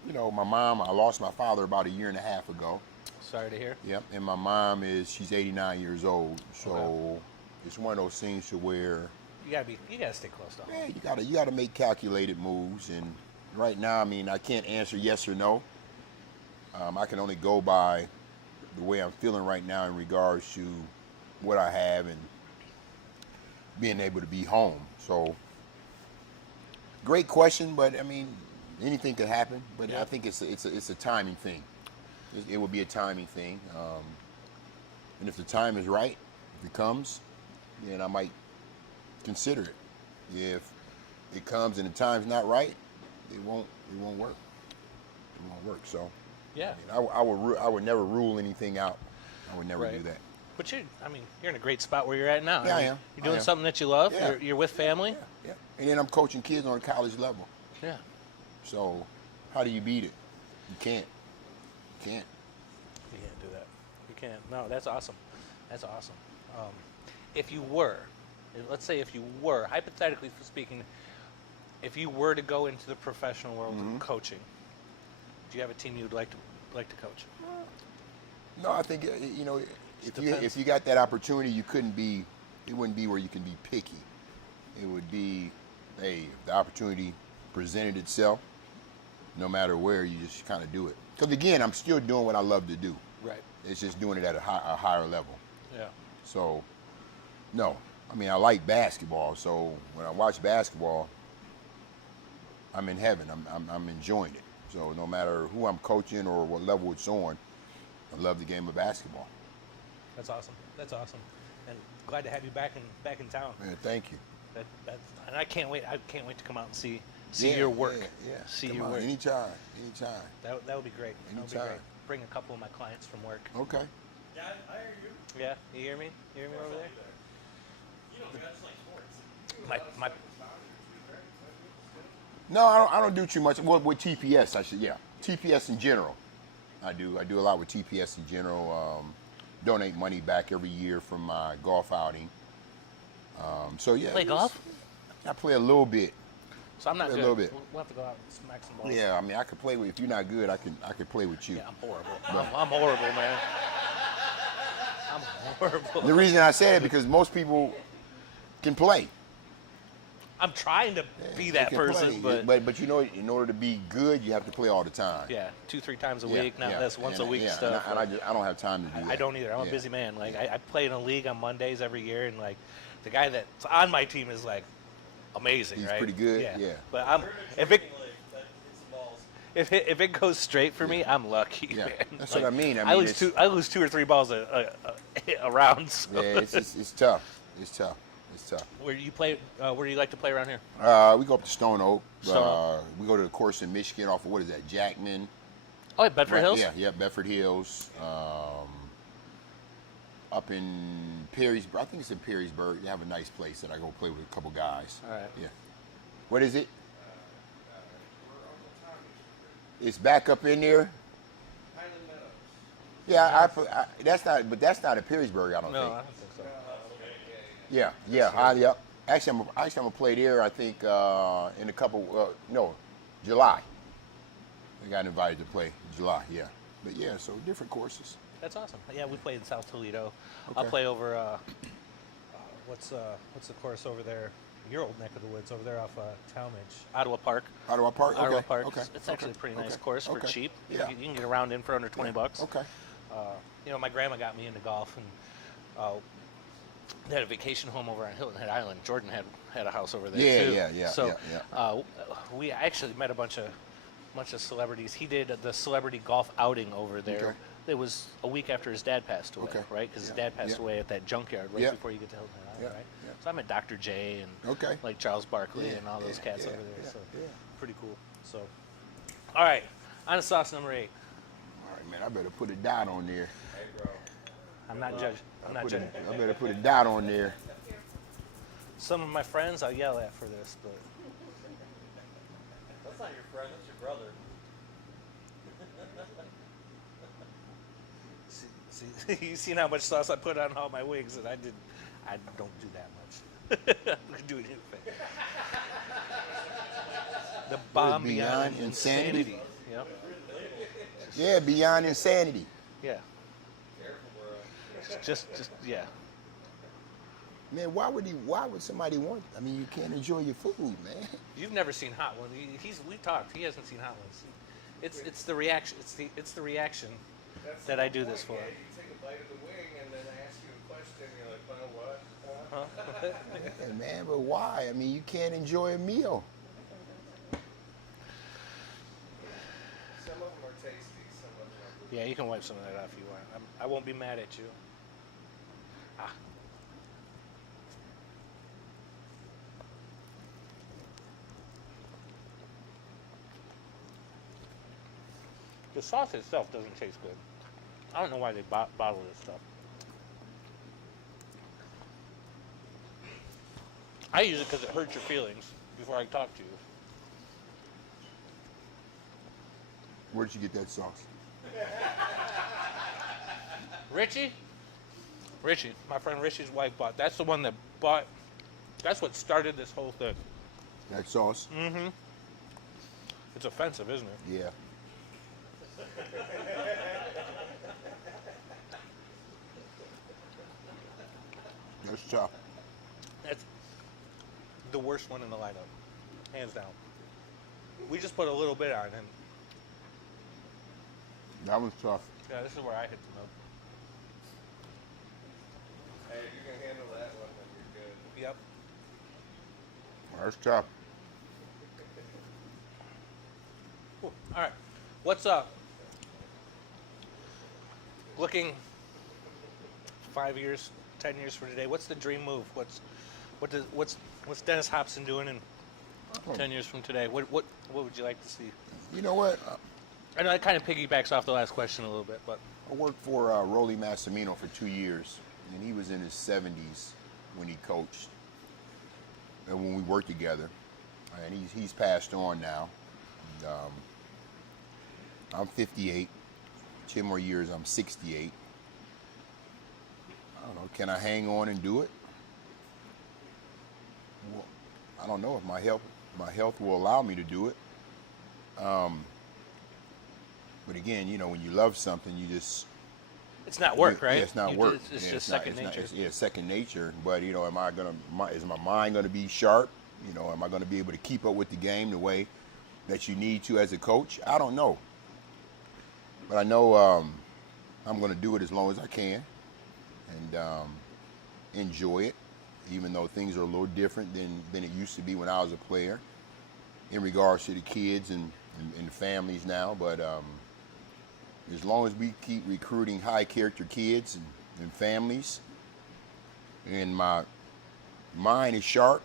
you know, my mom. I lost my father about a year and a half ago. Sorry to hear. Yep. And my mom she's 89 years old. So Okay. it's one of those things to where You gotta stay close to home. yeah, you gotta make calculated moves. And right now, I mean, I can't answer yes or no. I can only go by the way I'm feeling right now in regards to what I have and being able to be home. So, great question, but I mean, anything could happen. But Yeah. I think it's a timing thing. It will be a timing thing, and if the time is right, if it comes, then I might consider it. If it comes and the time's not right, it won't work. It won't work. So. Yeah. I would never rule anything out. I would never Right. do that. But you're in a great spot where you're at now. Yeah, I mean, am. You're I doing am. something that you love. Yeah. You're with family. Yeah. And then I'm coaching kids on a college level. Yeah. So how do you beat it? You can't. You can't. You can't do that. You can't. No, that's awesome. That's awesome. If you were, let's say if you were, hypothetically speaking, if you were to go into the professional world of coaching, do you have a team you'd like to coach? No, I think you know Depends. if you got that opportunity, it wouldn't be where you can be picky. It would be, hey, if the opportunity presented itself, no matter where, you just kind of do it. Because again, I'm still doing what I love to do. Right. It's just doing it at a higher level. Yeah. So, no. I mean, I like basketball. So when I watch basketball, I'm in heaven. I'm enjoying it. So no matter who I'm coaching or what level it's on, I love the game of basketball. That's awesome. That's awesome. And glad to have you back in town. Man, thank you. And I can't wait. I can't wait to come out and see Yeah, your work. Yeah. See Come your on, work. Anytime. That would be great. That would be Anytime. great. Bring a couple of my clients from work. Okay. Yeah, I hear you. Yeah, you hear me? You hear me over there? You know, that's like sports. My No, I don't do too much. Well, with TPS, I should. Yeah, TPS in general. I do a lot with TPS in general. Donate money back every year from my golf outing. So yeah. Play golf? I play a little bit. So I'm not Play a good. little bit. We'll have to go out and smack some balls. Yeah, I mean, I could play with. If you're not good, I could play with you. Yeah, I'm horrible. I'm horrible, man. I'm horrible. The reason I say it because most people can play. I'm trying to be that They can person, play. But you know, in order to be good, you have to play all the time. yeah, 2-3 times a week, not less once a week yeah, stuff. And I don't have time to do that. I don't either. I'm a Yeah. busy man. Like I play in a league on Mondays every year, and like the guy that's on my team is like amazing, He's right? pretty good, yeah. But We're in a if it drinking league that hits some balls. if it goes straight for me, I'm lucky. Yeah, Man. that's what I mean. I lose mean, I lose 2 or 3 balls a round. So. Yeah, it's tough. It's tough. It's tough. Where you play? Where do you like to play around here? We go up to Stone Oak. Stone Oak. We go to the course in Michigan off of what is that, Jackman? Oh, at Bedford Hills. Yeah, Bedford Hills. Up in Perrysburg. I think it's in Perrysburg. They have a nice place that I go play with a couple guys. All right. Yeah. What is it? It's back up in there. Highland Meadows. Yeah, that's not at Perrysburg. I don't No, think. I don't think so. Yeah, highly up. Actually, I'm gonna play there. I think in a couple. No, July. We got invited to play July. Yeah, but yeah, so different courses. That's awesome. Yeah, we play in South Toledo. Okay. I'll play over. What's the course over there? Your old neck of the woods over there off Talmadge, Ottawa Park. Ottawa Park. Okay. Ottawa Park. Okay. It's actually a pretty nice Okay. course for Okay. cheap. Yeah. You can get around in for under $20. Okay. My grandma got me into golf, and they had a vacation home over on Hilton Head Island. Jordan had a house over there too. Yeah. So we actually met a bunch of celebrities. He did the celebrity golf outing over there. Okay. It was a week after his dad passed away, Okay. right? Because his Yeah. dad passed Yeah. away at that junkyard right Yeah. before you get to Hilton Head Island, Yeah. right? Yeah. So I met Dr. J and Okay. like Charles Barkley Yeah. and all those Yeah. cats Yeah. over there. Yeah. So Yeah. pretty cool. So, all right, on to sauce number 8. All right, man. I better put a dot on there. Hey, bro. I'm not judging. I'm not judging. I better put a dot on there. Some of my friends I'll yell at for this, but That's not your friend, that's your brother. see, you seen how much sauce I put on all my wings, and I don't do that much. We can do anything. The bomb beyond beyond insanity? insanity. Yep. Yeah, beyond insanity. Yeah. Careful, bro. Just yeah. Man, why would somebody want? I mean, you can't enjoy your food, man. You've never seen Hot Ones. We talked. He hasn't seen Hot Ones. It's the reaction. It's the reaction That's that the I do point. this for. Yeah, you take a bite of the wing and then I ask you a question. You're like, well, what? Yeah, man, but why? I mean, you can't enjoy a meal. Some of them are tasty. Some of them are. Yeah, you can wipe some of that off if you want. I won't be mad at you. Ah. The sauce itself doesn't taste good. I don't know why they bottle this stuff. I use it because it hurts your feelings before I talk to you. Where'd you get that sauce? Richie, my friend Richie's wife bought. That's the one that bought. That's what started this whole thing. That sauce? Mm-hmm. It's offensive, isn't it? Yeah. That's tough. That's the worst one in the lineup, hands down. We just put a little bit on, and That one's tough. yeah, this is where I hit the note. Hey, if you can handle that one, then you're good. Yep. That's tough. Cool. All right. What's up? Looking 5 years, 10 years from today. What's the dream move? What's Dennis Hopson doing in 10 years from today? What would you like to see? You know what? I know that kind of piggybacks off the last question a little bit, but I worked for Rolly Massimino for 2 years, and he was in his 70s when he coached. And when we worked together, and he's passed on now. And, I'm 58. 10 more years, I'm 68. I don't know. Can I hang on and do it? Well, I don't know if my health will allow me to do it. But again, when you love something, you just It's not work, right? Yeah, it's not work. It's Yeah, just not- second nature. It's second nature. But is my mind gonna be sharp? Am I gonna be able to keep up with the game the way that you need to as a coach? I don't know. But I know I'm gonna do it as long as I can, and enjoy it, even though things are a little different than it used to be when I was a player, in regards to the kids and the families now. But as long as we keep recruiting high character kids and families, and my mind is sharp,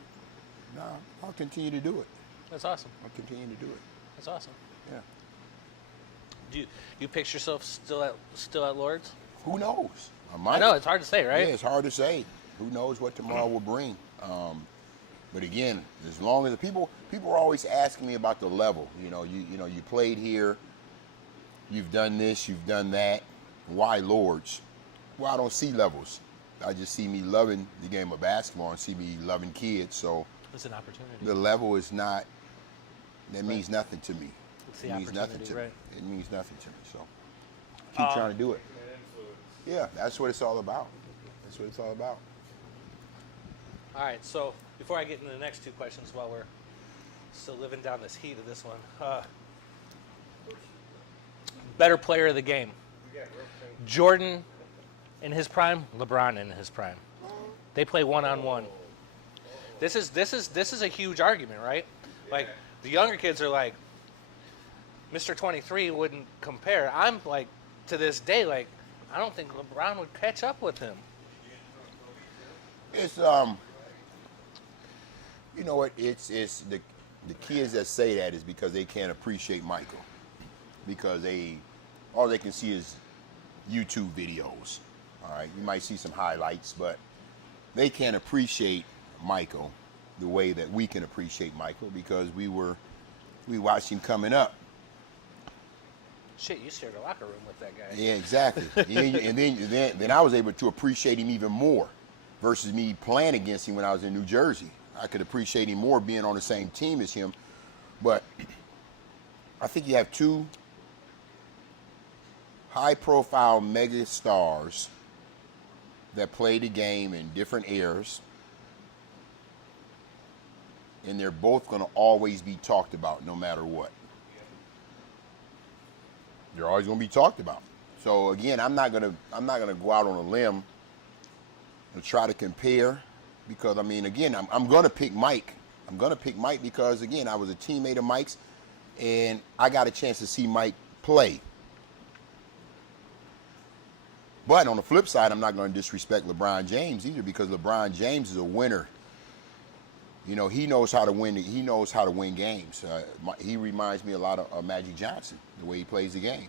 I'll continue to do it. That's awesome. I'll continue to do it. That's awesome. Yeah. Do you picture yourself still at Lord's? Who knows? I know it's hard to say, right? Yeah, it's hard to say. Who knows what tomorrow will bring? But again, as long as people are always asking me about the level. You played here. You've done this. You've done that. Why Lords? Well, I don't see levels. I just see me loving the game of basketball and see me loving kids. So It's an opportunity. the level is not. That means nothing to me. It's the It means nothing opportunity, to right? me. It means nothing to me. So keep trying to do it. Yeah, that's what it's all about. That's what it's all about. All right, so before I get into the next two questions, while we're still living down this heat of this one, better player of the game, Jordan in his prime, LeBron in his prime. They play one-on-one. This is a huge argument, right? Like the younger kids are like, Mr. 23 wouldn't compare. I'm like, to this day, like, I don't think LeBron would catch up with him. It's you know what? It's the kids that say that is because they can't appreciate Michael, because all they can see is YouTube videos. All right, you might see some highlights, but they can't appreciate Michael the way that we can appreciate Michael, because we watched him coming up. Shit, you shared a locker room with that guy. Yeah, exactly. and then I was able to appreciate him even more, versus me playing against him when I was in New Jersey. I could appreciate him more being on the same team as him. But I think you have two high-profile mega stars that play the game in different eras, and they're both going to always be talked about no matter what. They're always going to be talked about. So again, I'm not gonna go out on a limb and try to compare, because I mean, again, I'm going to pick Mike. I'm going to pick Mike because, again, I was a teammate of Mike's, and I got a chance to see Mike play. But on the flip side, I'm not going to disrespect LeBron James either, because LeBron James is a winner. He knows how to win. He knows how to win games. He reminds me a lot of Magic Johnson, the way he plays the game.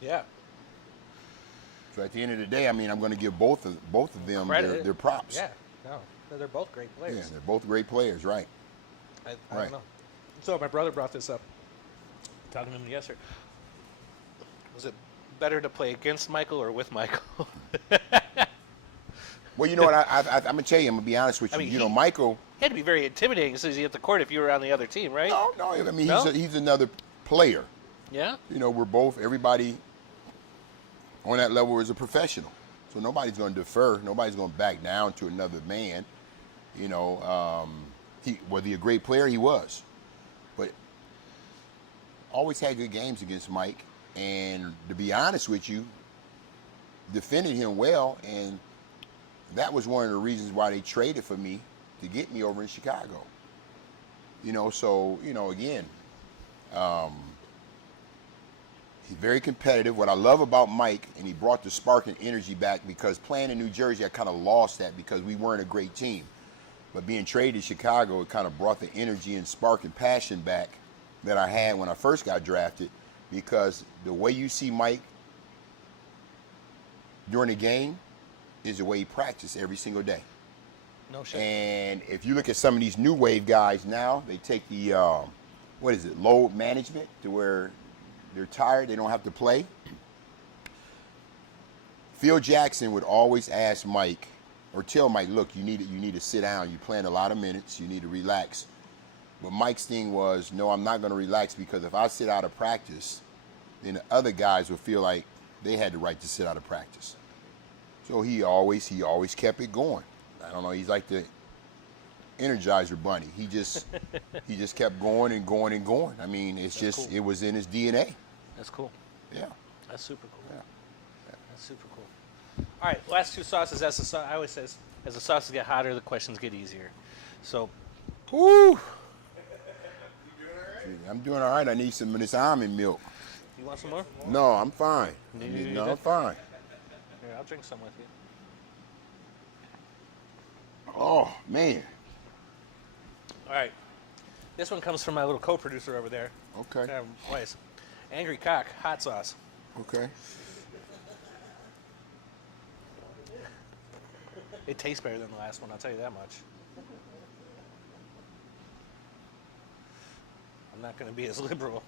Yeah. So at the end of the day, I mean, I'm going to give both of them their props. Yeah, no, they're both great players. Yeah, they're both great players, right? I Right. don't know. So my brother brought this up. Talking to him yesterday. Was it better to play against Michael or with Michael? Well, you know what? I'm going to tell you. I'm going to be honest with you. I mean, Michael. He had to be very intimidating as soon as he hit the court if you were on the other team, right? No. I mean, No? he's another player. Yeah? We're both, everybody on that level is a professional. So nobody's going to defer. Nobody's going to back down to another man. Was he a great player? He was. But always had good games against Mike. And to be honest with you, defended him well. And that was one of the reasons why they traded for me, to get me over in Chicago. Again, he's very competitive. What I love about Mike, and he brought the spark and energy back, because playing in New Jersey, I kind of lost that because we weren't a great team. But being traded to Chicago, it kind of brought the energy and spark and passion back that I had when I first got drafted, because the way you see Mike during the game is the way he practiced every single day. No shit. And if you look at some of these new wave guys now, they take the what is it, load management, to where they're tired, they don't have to play. Phil Jackson would always ask Mike, or tell Mike, look, you need to sit down. You're playing a lot of minutes. You need to relax. But Mike's thing was, no, I'm not going to relax, because if I sit out of practice, then the other guys would feel like they had the right to sit out of practice. So he always kept it going. I don't know. He's like the Energizer Bunny. He just kept going and going and going. I mean, it's That's just cool. It was in his DNA. That's cool. Yeah. That's super cool. Yeah. That's super cool. All right, last two sauces. I always say, as the sauces get hotter, the questions get easier. So, Woo! I'm doing all right. I need some of this almond milk. you want some more? No, I'm fine. You No, good? I'm fine. Here, I'll drink some with you. Oh, man. All right. This one comes from my little co-producer over there. Okay. Place. Angry Cock hot sauce. Okay. It tastes better than the last one, I'll tell you that much. I'm not going to be as liberal.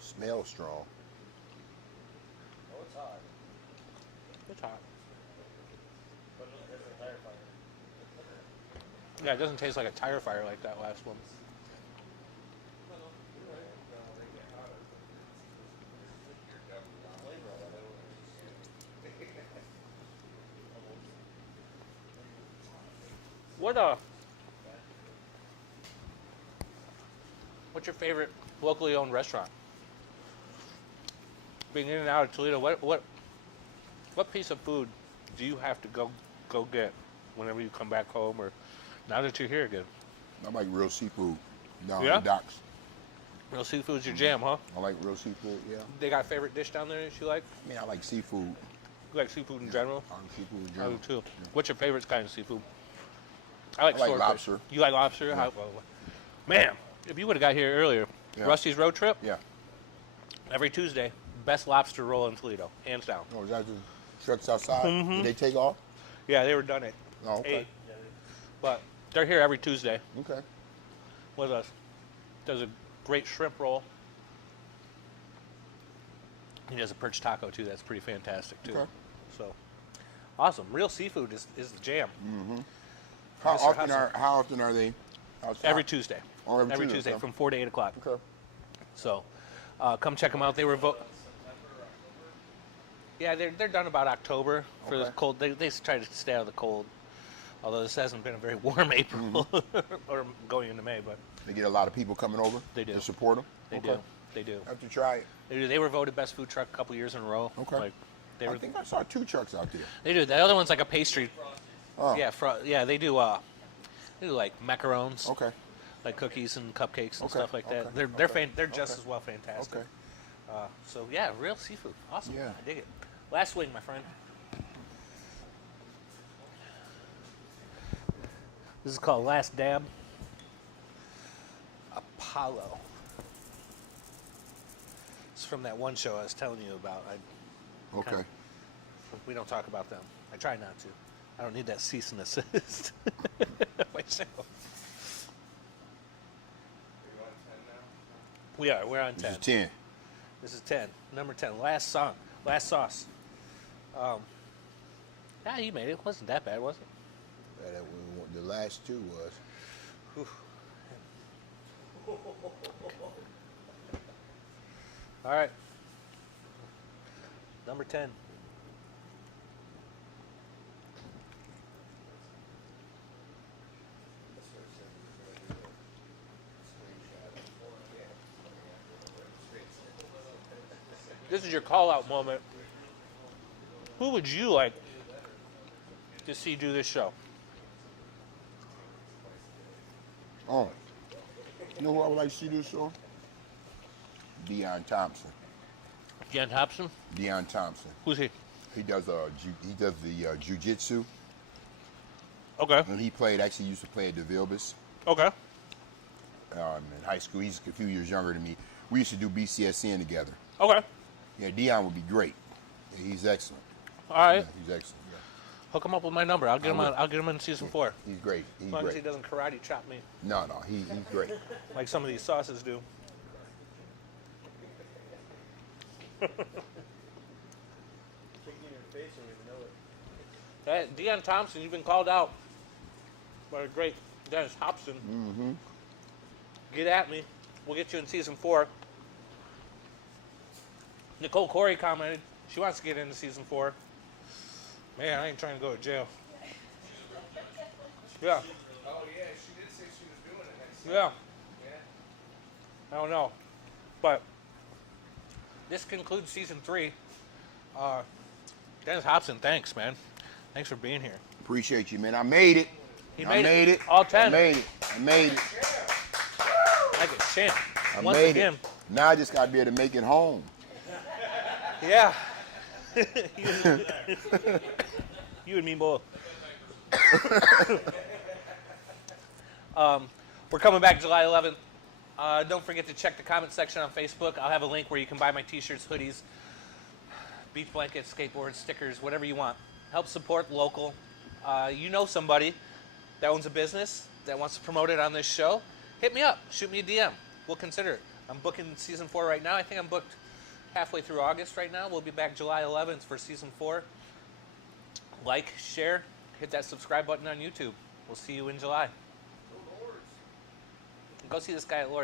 Smells strong. Oh, it's hot. It's hot. But it doesn't taste like tire fire. Yeah, it doesn't taste like a tire fire like that last one. What's your favorite locally owned restaurant? Being in and out of Toledo, what piece of food do you have to go get whenever you come back home, or now that you're here again? I like real seafood down Yeah? the docks. Real seafood's your jam, huh? I like real seafood, yeah. They got a favorite dish down there that you like? I mean, I like seafood. You like seafood in general? I like seafood in I general. do too. What's your favorite kind of seafood? I like swordfish. lobster. You like lobster? Yeah. Man, if you would have got here earlier, Yeah. Rusty's Road Trip, Yeah. every Tuesday, best lobster roll in Toledo, hands down. Oh, is that the trucks outside? Mm-hmm. Did they take off? Yeah, they were done at Oh, okay. 8. But they're here every Tuesday Okay. with us. Does a great shrimp roll. He does a perch taco too. That's pretty fantastic too. Okay. So awesome. Real seafood is the jam. How Mr. often are they outside? Every Tuesday. Oh, every Tuesday okay. from 4 to 8 o'clock. Okay. So come check them out. They were Yeah, they're done about October for the Okay. cold. They try to stay out of the cold. Although this hasn't been a very warm April or going into May, but They get a lot of people coming over. They do. To support them. they do. They do. Have to try it. They do. They were voted best food truck a couple years in a row. Okay. Like they I were. think I saw 2 trucks out there. They do. The other one's like a pastry. Oh. Yeah, they do. They do like macarons, Okay. like cookies and cupcakes and Okay, stuff like that. okay, They're just okay. as well fantastic. Okay. So yeah, real seafood. Awesome. Yeah. I dig it. Last swing, my friend. This is called Last Dab. Apollo. It's from that one show I was telling you about. Okay. We don't talk about them. I try not to. I don't need that cease and assist. Myself. We are. We're on 10. This is 10. This is 10. Number 10. Last song. Last sauce. Yeah, you made it. It wasn't that bad, was it? The last 2 was. All right. Number 10. This is your call-out moment. Who would you like to see do this show? Oh. You know who I would like to see this show? Deion Thompson. Jan Hopson? Deion Thompson. Who's he? He does the jiu-jitsu, Okay. and he used to play at DeVilbiss Okay. in high school. He's a few years younger than me. We used to do BCSN together. Okay. Yeah, Deion would be great. Yeah, he's excellent. All right. Yeah, he's excellent. Hook him up with my number. I'll get him will. on. I'll get him in season 4. He's great. He's As long as he great. doesn't karate chop me No, he's great. like some of these sauces do. Thinking in your face, you don't even know it. Hey, Deion Thompson, you've been called out by a great Dennis Hopson. Mm-hmm. Get at me. We'll get you in season 4. Nicole Corey commented she wants to get into season 4. Man, I ain't trying to go to jail. Yeah, Oh yeah, she did say she was doing it next yeah. Yeah. I don't know. But this concludes season 3. Dennis Hopson, thanks, man. Thanks for being here. Appreciate you, man. I made it. He I made it. it. All 10. I made it. I made it. Like a champ. I Once made again. it. Now I just got to be able to make it home. Yeah. You and me both. We're coming back July 11th. Don't forget to check the comment section on Facebook. I'll have a link where you can buy my t-shirts, hoodies, beach blankets, skateboards, stickers, whatever you want. Help support local. You know somebody that owns a business that wants to promote it on this show, hit me up. Shoot me a DM. We'll consider it. I'm booking season 4 right now. I think I'm booked halfway through August right now. We'll be back July 11th for season 4. Like, share, hit that subscribe button on YouTube. We'll see you in July. Go see this guy at Lord's.